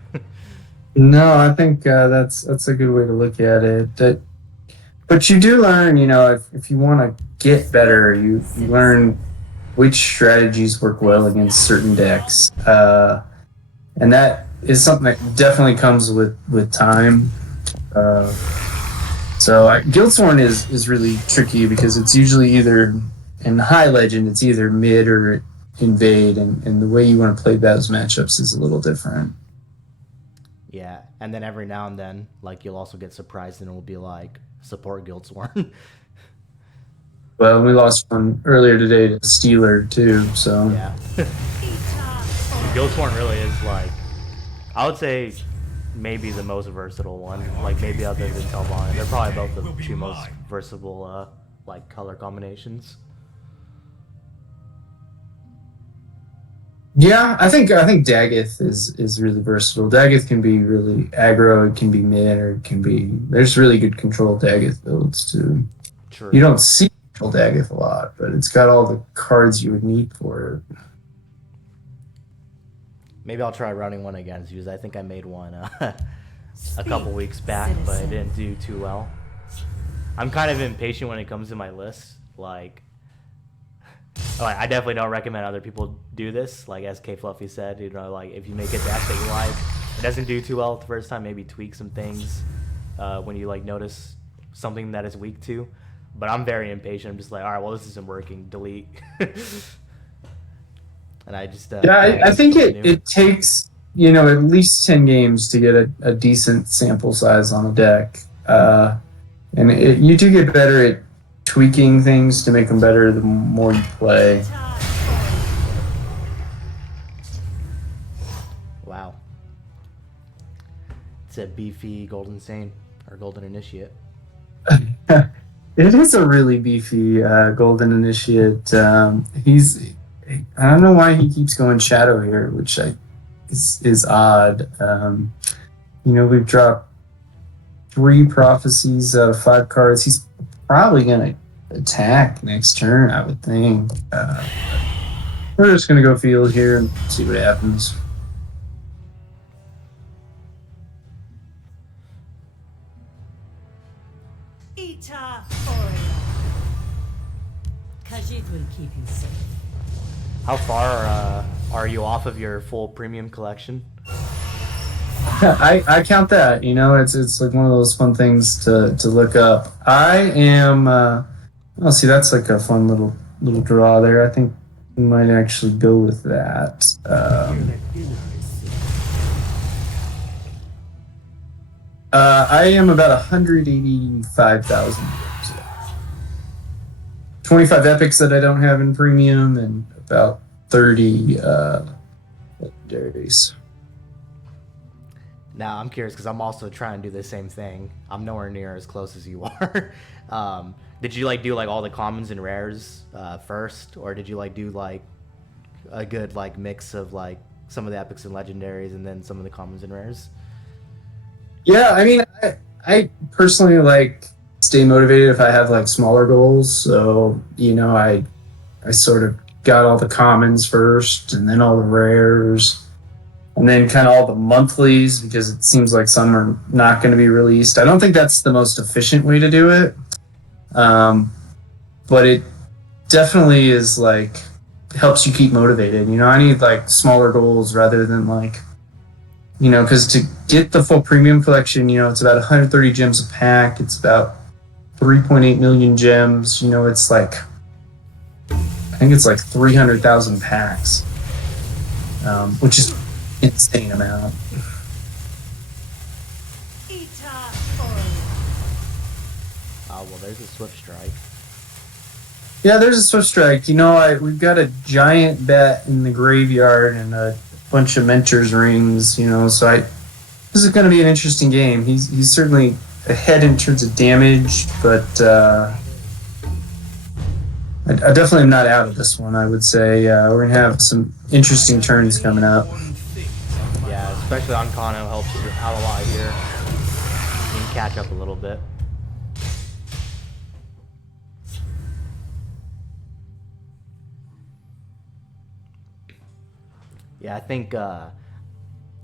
No, I think that's a good way to look at it. But you do learn, you know, if you want to get better, you learn which strategies work well against certain decks, and that is something that definitely comes with time. So Guildsworn is really tricky because it's usually either in High Legend, it's either mid or invade, and the way you want to play those matchups is a little different. Yeah, and then every now and then, like, you'll also get surprised and it will be like, support Guildsworn. Well, we lost one earlier today to Steeler too, so Yeah. Guildsworn really is, like, I would say maybe the most versatile one, like maybe other than Telvon. They're probably both the two most versatile like color combinations. yeah, I think Daggett is really versatile. Daggett can be really aggro, it can be mid, or it can be. There's really good control Daggett builds too. True. You don't see control Daggett a lot, but it's got all the cards you would need for it. Maybe I'll try running one against you, because I think I made one a couple weeks back, but it didn't do too well. I'm kind of impatient when it comes to my list. Like, I definitely don't recommend other people do this. Like, as Kfluffy said, you know, like, if you make a deck that you like, it doesn't do too well the first time, maybe tweak some things when you, like, notice something that it's weak to. But I'm very impatient. I'm just like, all right, well, this isn't working. Delete. And I just I think it takes, you know, at least 10 games to get a decent sample size on a deck, and you do get better at tweaking things to make them better the more you play. Wow, it's a beefy Golden Saint or Golden Initiate. It is a really beefy Golden Initiate. I don't know why he keeps going Shadow here, which is odd. You know, we've dropped 3 prophecies out of 5 cards. He's probably going to attack next turn, I would think. We're just going to go field here and see what happens. Khajiit will keep you safe. How far are you off of your full premium collection? I count that. You know, it's like one of those fun things to look up. I am. Oh, see, that's like a fun little draw there. I think we might actually go with that. I am about 185,000. 25 epics that I don't have in premium, and about 30 legendaries. Now, I'm curious because I'm also trying to do the same thing. I'm nowhere near as close as you are. Did you like do like all the commons and rares first, or did you like do like a good like mix of like some of the epics and legendaries, and then some of the commons and rares. Yeah, I mean, I personally like stay motivated if I have like smaller goals. So I sort of got all the commons first, and then all the rares, and then kind of all the monthlies because it seems like some are not going to be released. I don't think that's the most efficient way to do it, but it definitely is like helps you keep motivated. I need like smaller goals rather than like because to get the full premium collection, it's about 130 gems a pack. It's about 3.8 million gems. It's like I think it's like 300,000 packs, which is insane amount. Oh, well, there's a Swift Strike. Yeah, there's a Swift Strike. We've got a giant bet in the graveyard and a bunch of Mentor's rings. So this is going to be an interesting game. He's certainly ahead in terms of damage, but I definitely am not out of this one. I would say we're going to have some interesting turns coming up. Yeah, especially on Kano helps you out a lot here. You can catch up a little bit. Yeah, I think,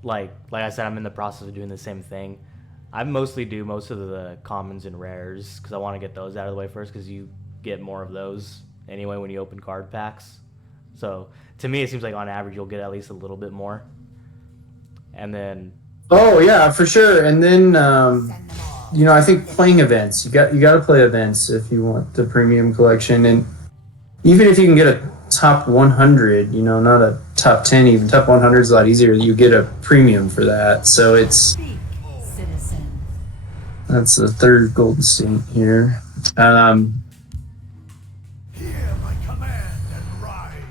like I said, I'm in the process of doing the same thing. I mostly do most of the commons and rares because I want to get those out of the way first because you get more of those anyway when you open card packs. So to me, it seems like on average you'll get at least a little bit more. And then... Oh, yeah, for sure. And then, I think playing events. You got to play events if you want the premium collection. And even if you can get a top 100, not a top 10 even. Top 100 is a lot easier. You get a premium for that. So it's... That's the third golden state here. Hear my command and rise.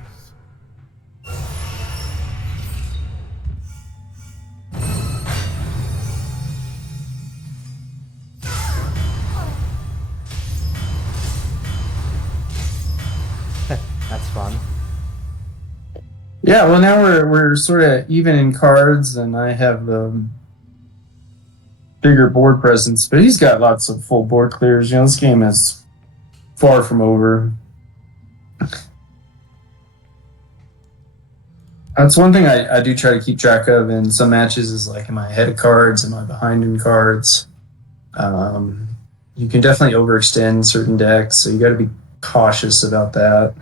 That's fun. Yeah, well, now we're sort of even in cards, and I have bigger board presence, but he's got lots of full board clears. This game is far from over. That's one thing I do try to keep track of in some matches is like, am I ahead of cards? Am I behind in cards? You can definitely overextend certain decks, so you got to be cautious about that.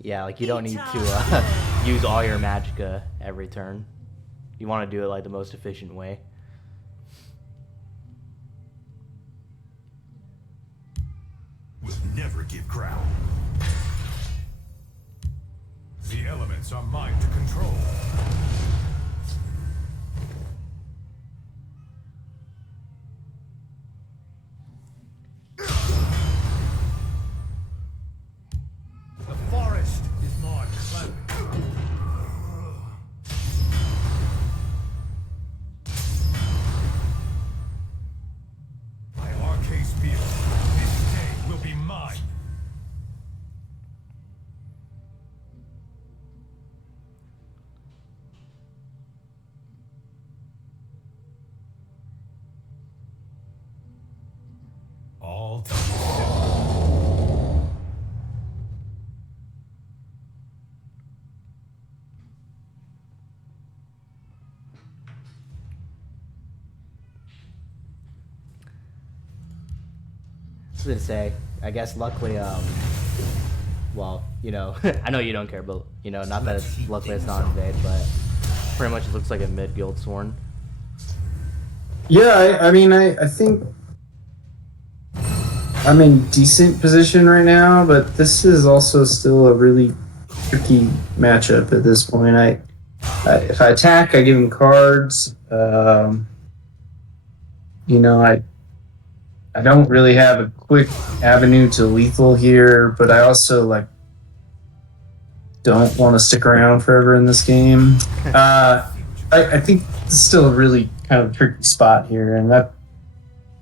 Yeah, like you don't need to use all your magicka every turn. You want to do it like the most efficient way. Will never give ground. The elements are mine to control. The forest is my clothing. My arcade field. This day will be mine. All to I was gonna say, I guess luckily, well, I know you don't care, but not that it's luckily it's not invade, but pretty much it looks like a mid guild sworn. Yeah, I think I'm in decent position right now, but this is also still a really tricky matchup at this point. If I attack, I give him cards. I don't really have a quick avenue to lethal here, but I also don't want to stick around forever in this game. I think it's still a really kind of tricky spot here, and that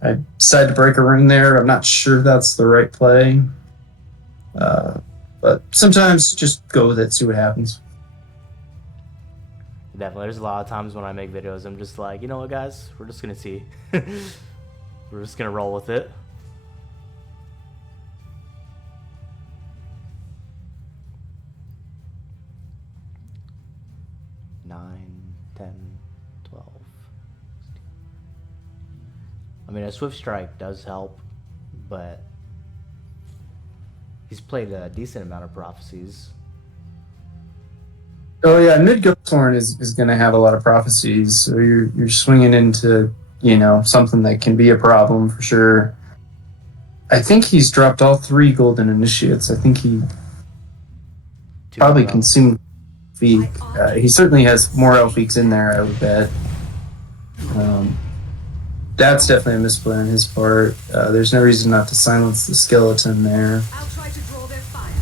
I decided to break a rune there. I'm not sure that's the right play, but sometimes just go with it, see what happens. Definitely. There's a lot of times when I make videos, I'm just like, you know what, guys? We're just gonna see. We're just gonna roll with it. Nine, 10, 12. I mean, a Swift Strike does help, but he's played a decent amount of prophecies. Oh yeah, mid Ghosthorn is going to have a lot of prophecies, so you're swinging into something that can be a problem for sure. I think he's dropped all 3 golden initiates. I think he probably consumed feet. He certainly has more Elfiques in there, I would bet. That's definitely a misplay on his part. There's no reason not to silence the skeleton there. I'll try to draw their fire.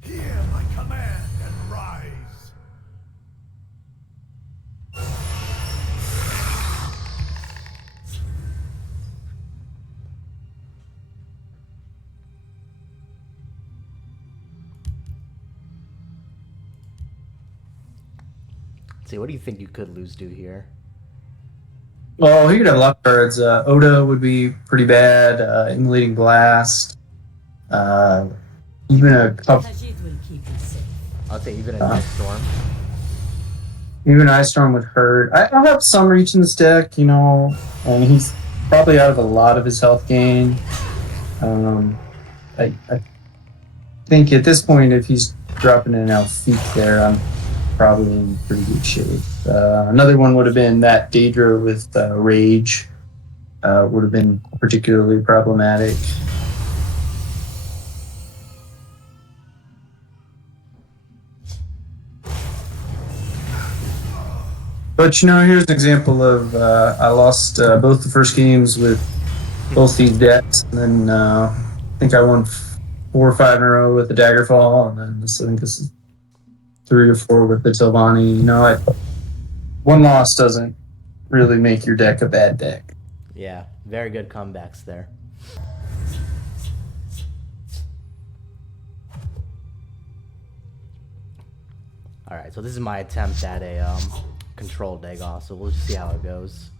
Hear my command and rise. Let's see, what do you think you could lose to here? Well, he could have a lot of cards. Oda would be pretty bad. Immolating Blast. Even a couple. Tajid will keep you safe. I'll say even a Night Storm. Even Ice Storm would hurt. I'll have some reach in this deck, and he's probably out of a lot of his health gain. I think at this point, if he's dropping an Elfique there, I'm probably in pretty good shape. Another one would have been that Daedra with Rage. Would have been particularly problematic. But here's an example of I lost both the first games with both these decks, and then I think I won 4 or 5 in a row with the Daggerfall, and then I think this is 3 or 4 with the Tilvani. One loss doesn't really make your deck a bad deck. Yeah, very good comebacks there. Alright, so this is my attempt at a control Dagoth, so we'll just see how it goes.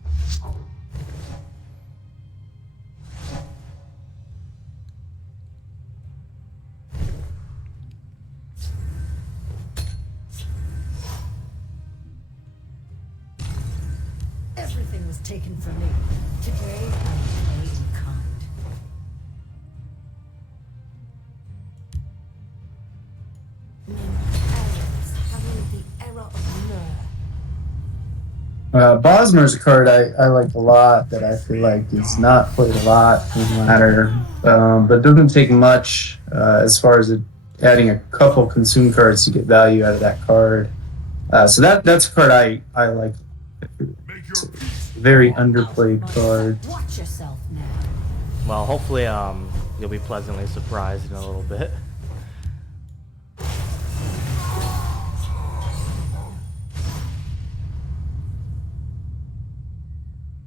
Everything was taken from me. Today, I play in kind. Arrows herald the error of Nur. Bosmer's a card I like a lot that I feel like is not played a lot in the ladder, but doesn't take much as far as adding a couple consume cards to get value out of that card. So that's a card I like. It's a very underplayed card. Watch yourself now. Well, hopefully you'll be pleasantly surprised in a little bit.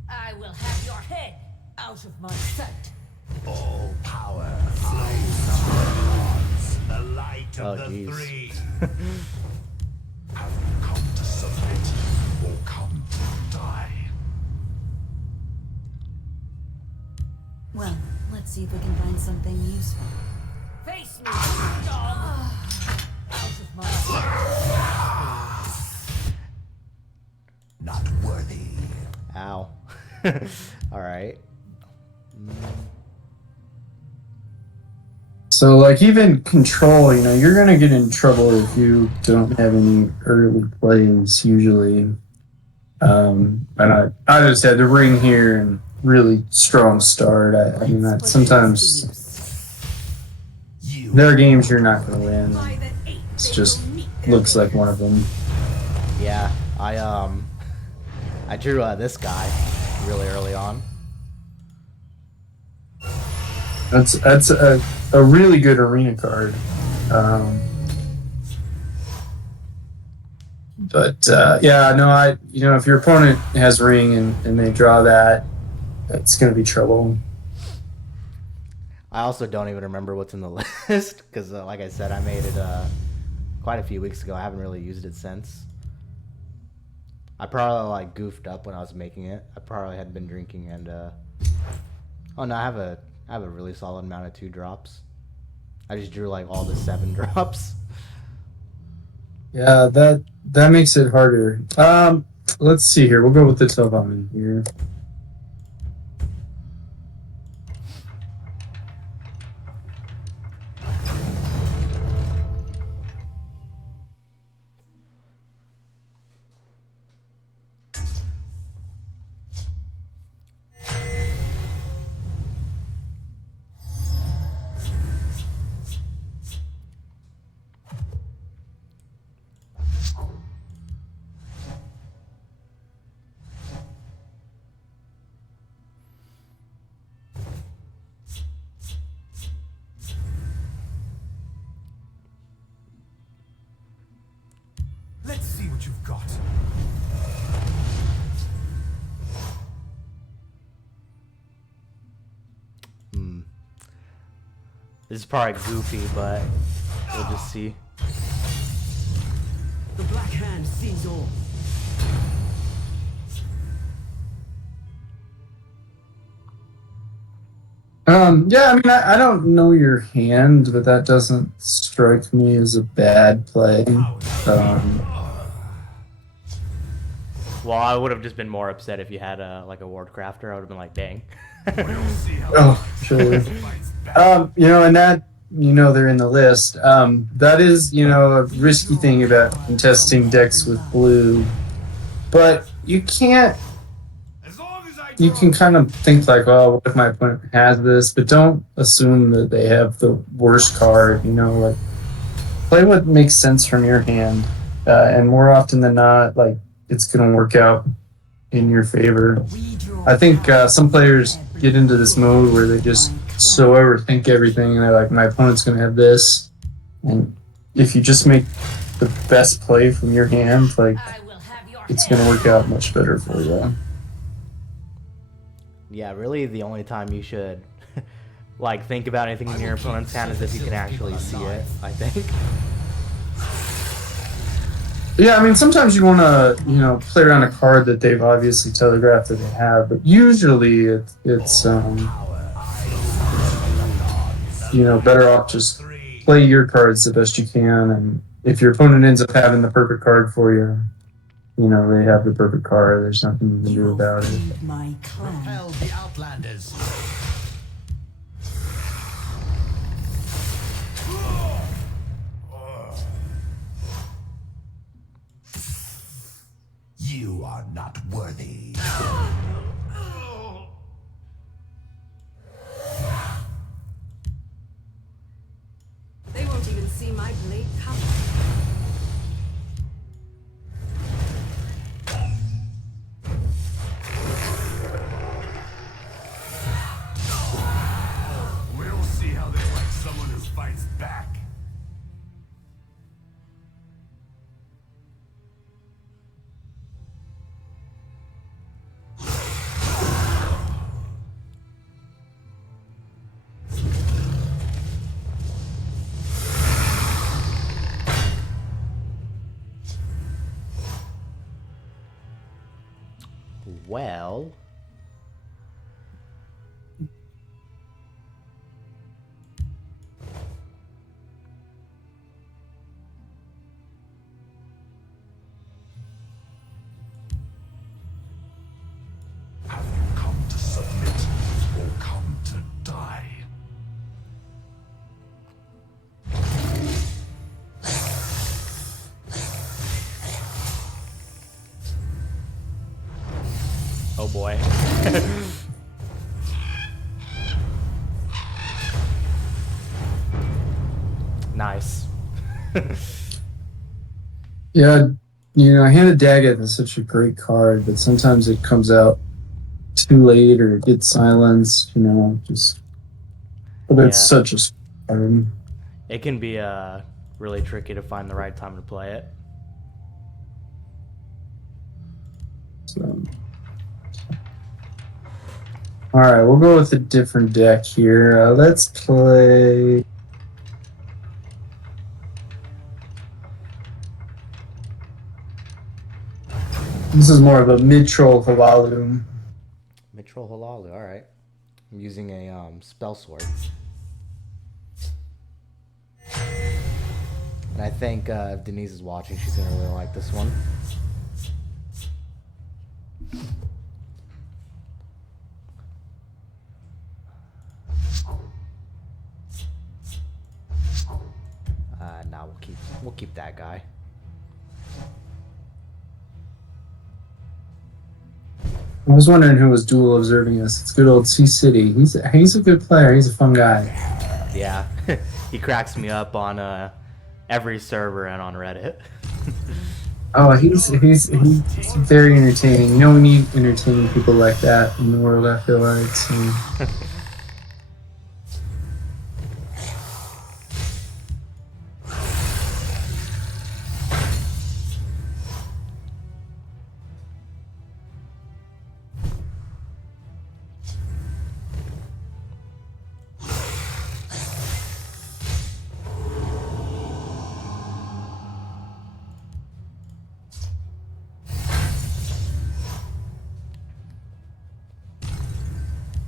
I will have your head out of my sight. All power flows from the gods, the light of Oh, the jeez. 3. Have you come to submit or come to die? Well, let's see if we can find something useful. Face me, dog! Out of my sight. Not worthy. Ow. Alright. So even control, you're gonna get in trouble if you don't have any early plays usually. And I just had the ring here and really strong start. I mean that sometimes You there are games you're not gonna win. By the 8, It's they just will meet looks like one of them. Yeah, I drew this guy really early on. That's a really good arena card. But yeah, no, if your opponent has ring and they draw that, it's gonna be trouble. I also don't even remember what's in the list because, like I said, I made it quite a few weeks ago. I haven't really used it since. I probably like goofed up when I was making it. I probably had been drinking and oh no, I have a really solid amount of 2 drops. I just drew like all the 7 drops. Yeah, that makes it harder. Let's see here. We'll go with the Telvon here. Let's see what you've got. This is probably goofy, but we'll just see. The Black Hand sees all. Yeah, I mean, I don't know your hand, but that doesn't strike me as a bad play. Well, I would have just been more upset if you had like a ward crafter. I would have been like, dang. Oh, sure. And that, they're in the list. That is, a risky thing about contesting decks with blue. But you can't. You can kind of think like, oh, what if my opponent has this? But don't assume that they have the worst card. Like play what makes sense from your hand, and more often than not, like it's gonna work out in your favor. I think some players get into this mode where they just so overthink everything, and they're like, my opponent's gonna have this, and if you just make the best play from your hand, like it's gonna work out much better for you. Yeah, really the only time you should like think about anything in your opponent's hand is if you can actually see it, I think. Yeah, I mean, sometimes you want to, play around a card that they've obviously telegraphed that they have, but usually it's better off just play your cards the best you can, and if your opponent ends up having the perfect card for you, they have the perfect card. There's nothing you can do about it. My clan. Repel the Outlanders. You are not worthy. They won't even see my blade come. We'll see how they like someone who fights back. Well, Have you come to submit or come to die? oh boy. Nice. Yeah, you know, Hand of Daggett is such a great card, but sometimes it comes out too late or it gets silenced, you know, just but it's Yeah, such a card. it can be really tricky to find the right time to play it. So all right, we'll go with a different deck here. Let's play. This is more of a mid-troll Halalu. Mitchell Halalu, all right. I'm using a spell sword. And I think if Denise is watching, she's going to really like this one. Nah, we'll keep that guy. I was wondering who was dual observing us. It's good old C City. He's a good player. He's a fun guy. Yeah, he cracks me up on every server and on Reddit. Oh, he's very entertaining. You know, we need entertaining people like that in the world. I feel like so.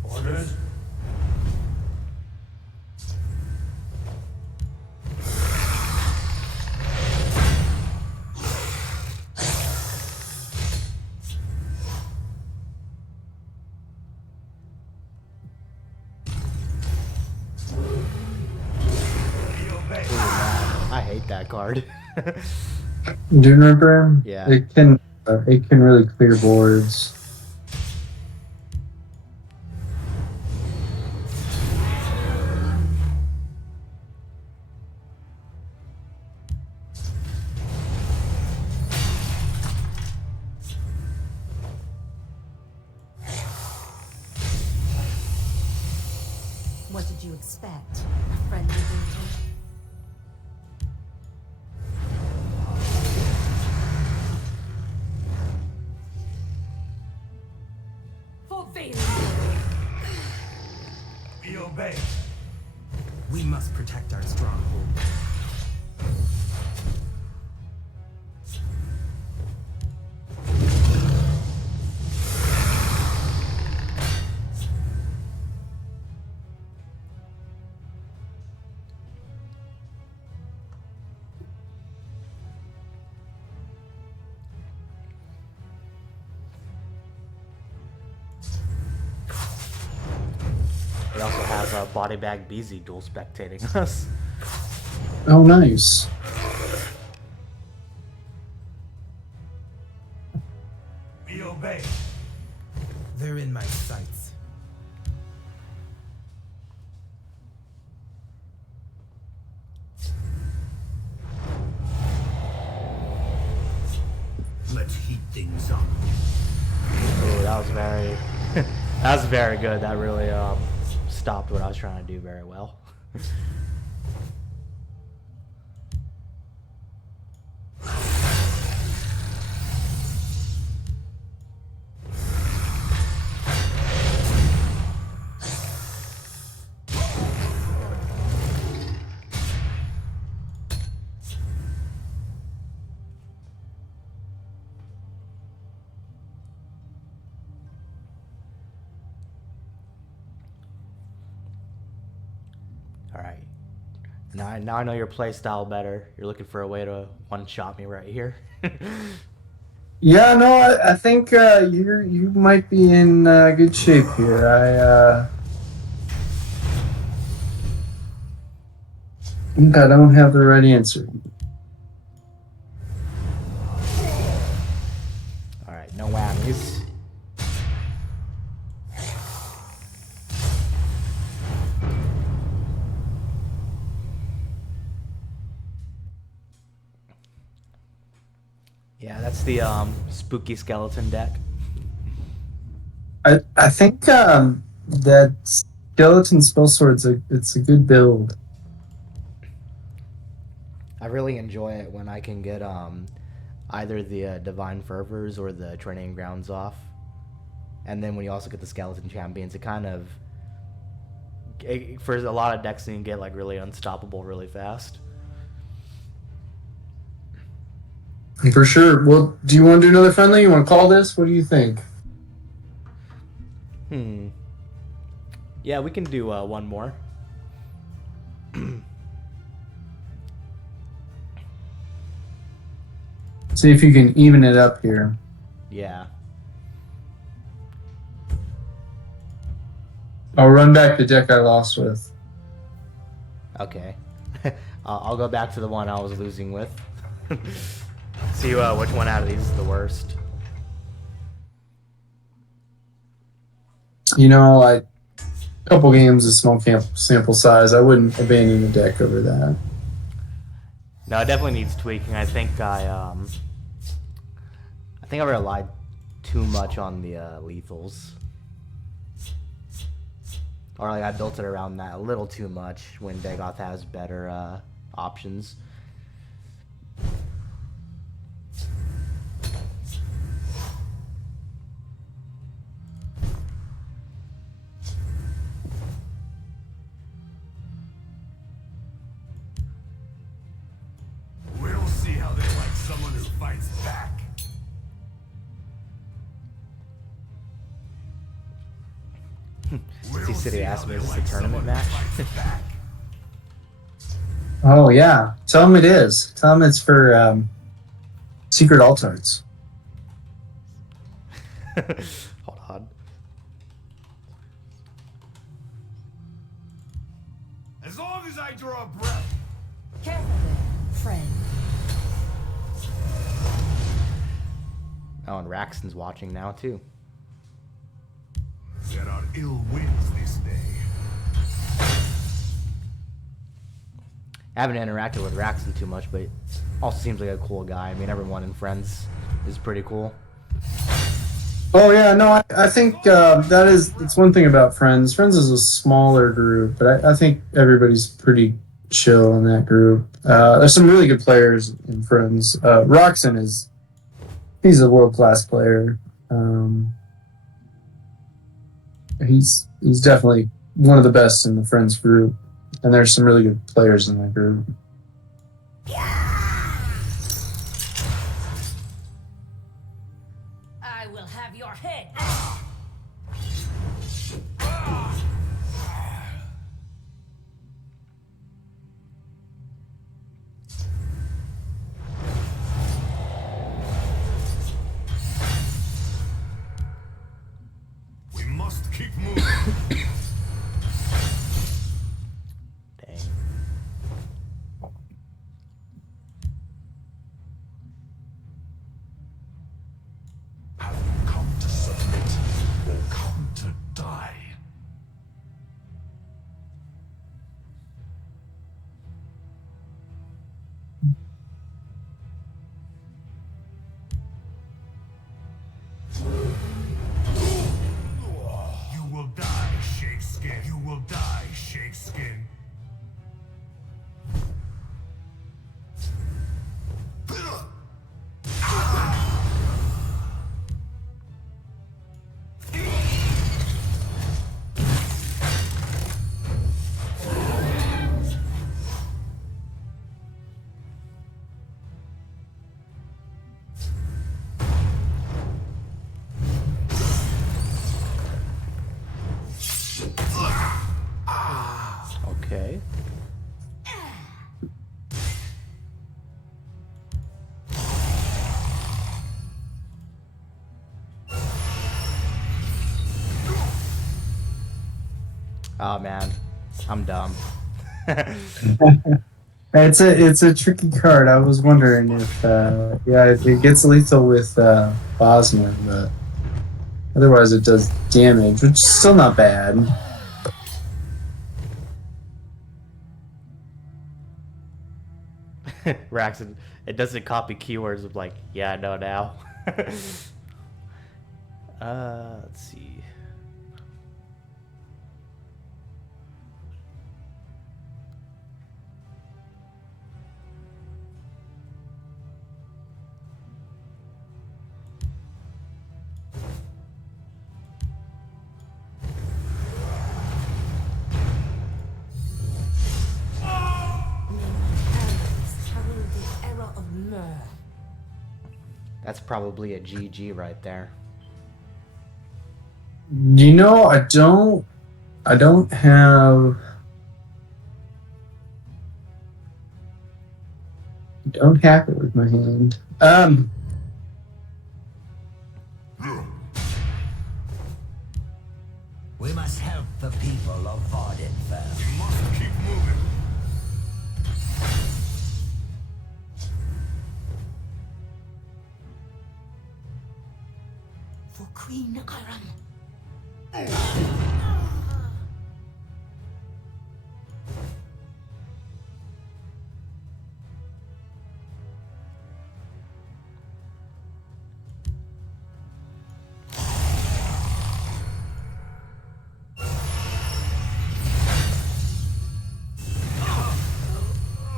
Orders? I hate that card. Do you remember? Yeah. It can really clear boards. What did you expect? A friendly greeting? For Valen. We obey. We must protect our stronghold. We also have Body Bag BZ dual spectating us. Oh, nice. We obey. They're in my sights. Let's heat things up. Ooh, that was very, that was very good. That really stopped what I was trying to do very well. All right. Now I know your play style better. You're looking for a way to one-shot me right here. Yeah, no, I think you might be in good shape here. Think I don't have the right answer. All right, no whammies. That's the spooky skeleton deck. I think that skeleton spell sword's it's a good build. I really enjoy it when I can get either the divine fervors or the training grounds off, and then when you also get the skeleton champions, it kind of for a lot of decks you can get like really unstoppable really fast. For sure. Well, do you want to do another friendly? You want to call this? What do you think? Yeah, we can do one more. See if you can even it up here. Yeah. I'll run back the deck I lost with. Okay. I'll go back to the one I was losing with. See which one out of these is the worst. You know, like a couple games is small sample size. I wouldn't abandon the deck over that. No, it definitely needs tweaking. I think I relied too much on the lethals. Or like I built it around that a little too much when Dagoth has better options. We'll see how they like someone who fights back. C-City asked me, is this a tournament match? Oh yeah, tell them it is. Tell them it's for secret altars. Hold on. As long as I draw breath. Careful there, friend. Oh, and Raxton's watching now too. There are ill winds this day. I haven't interacted with Raxton too much, but also seems like a cool guy. I mean, everyone in Friends is pretty cool. Oh yeah, no, I think it's one thing about Friends. Friends is a smaller group, but I think everybody's pretty chill in that group. There's some really good players in Friends. Roxon he's a world-class player. He's definitely one of the best in the Friends group, and there's some really good players in that group. I will have your head. We must keep moving. Dang. Have you come to submit or come to die? You will die, Shakeskin. You will die, Shakeskin. Okay. Oh man, I'm dumb. It's a tricky card. I was wondering if it gets lethal with Bosman, but otherwise it does damage, which is still not bad. Raxton, It doesn't copy keywords of like, yeah, I know now. Let's see. That's probably a GG right there. You know, I don't have. Don't hack it with my hand. We must help the people of Vardenfell. We must keep moving. For Queen Iron.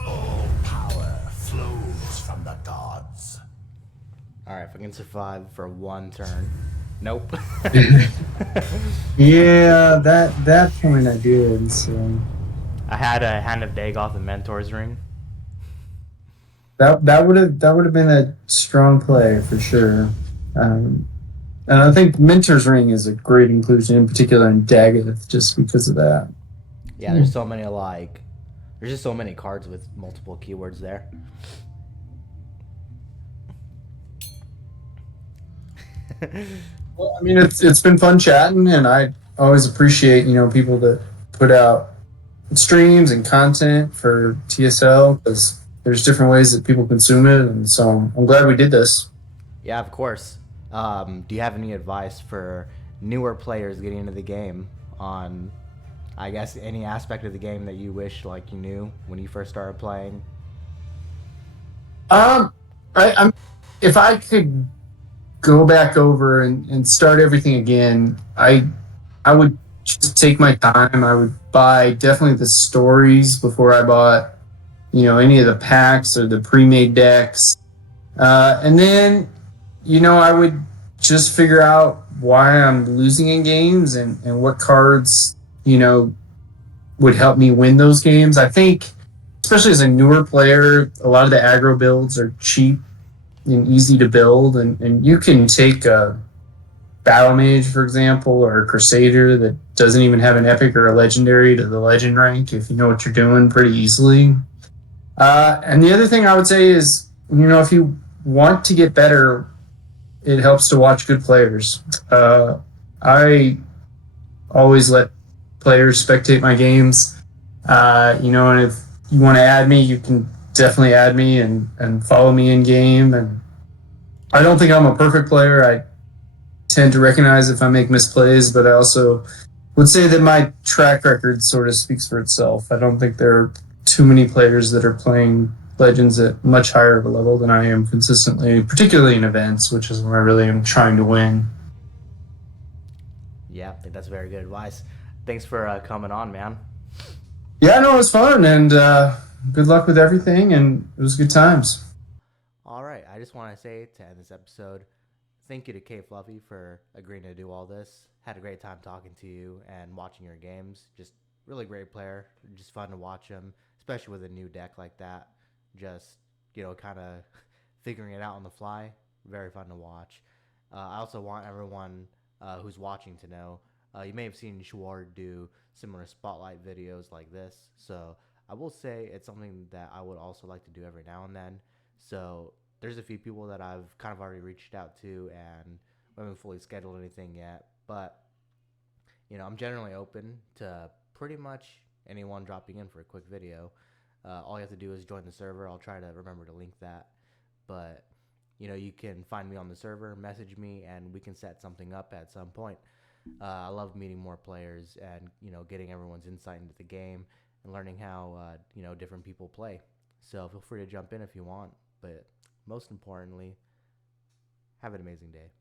All power flows from the gods. Alright, if I can survive for one turn. Nope. Yeah, that point I did. So I had a Hand of Dagoth and Mentor's Ring. that would have been a strong play for sure. And I think Mentor's Ring is a great inclusion, in particular in Daggett, just because of that. Yeah, there's so many there's just so many cards with multiple keywords there. Well, I mean, it's been fun chatting, and I always appreciate people that put out streams and content for TSL because there's different ways that people consume it, and so I'm glad we did this. Yeah, of course. Do you have any advice for newer players getting into the game on, I guess, any aspect of the game that you wish like you knew when you first started playing? I'm if I could go back over and start everything again, I would just take my time. I would buy definitely the stories before I bought any of the packs or the pre-made decks, and then I would just figure out why I'm losing in games and what cards would help me win those games. I think, especially as a newer player, a lot of the aggro builds are cheap and easy to build, and you can take a battle mage, for example, or a crusader that doesn't even have an epic or a legendary to the legend rank if you know what you're doing pretty easily. And the other thing I would say is, if you want to get better, it helps to watch good players. I always let players spectate my games. And if you want to add me, you can definitely add me and follow me in game. And I don't think I'm a perfect player. I tend to recognize if I make misplays, but I also would say that my track record sort of speaks for itself. I don't think there are too many players that are playing Legends at much higher of a level than I am consistently, particularly in events, which is where I really am trying to win. Yeah, I think that's very good advice. Thanks for coming on, man. Yeah, no, it was fun, and good luck with everything, and it was good times. All right, I just want to say to end this episode, thank you to Kfluffy for agreeing to do all this. Had a great time talking to you and watching your games. Just really great player. Just fun to watch him, especially with a new deck like that. Just, kind of figuring it out on the fly. Very fun to watch. I also want everyone who's watching to know, you may have seen Schward do similar spotlight videos like this. So I will say it's something that I would also like to do every now and then. So there's a few people that I've kind of already reached out to, and we haven't fully scheduled anything yet. But, I'm generally open to pretty much anyone dropping in for a quick video. All you have to do is join the server. I'll try to remember to link that. But, you can find me on the server, message me, and we can set something up at some point. I love meeting more players and, getting everyone's insight into the game and learning how, different people play. So feel free to jump in if you want. But most importantly, have an amazing day.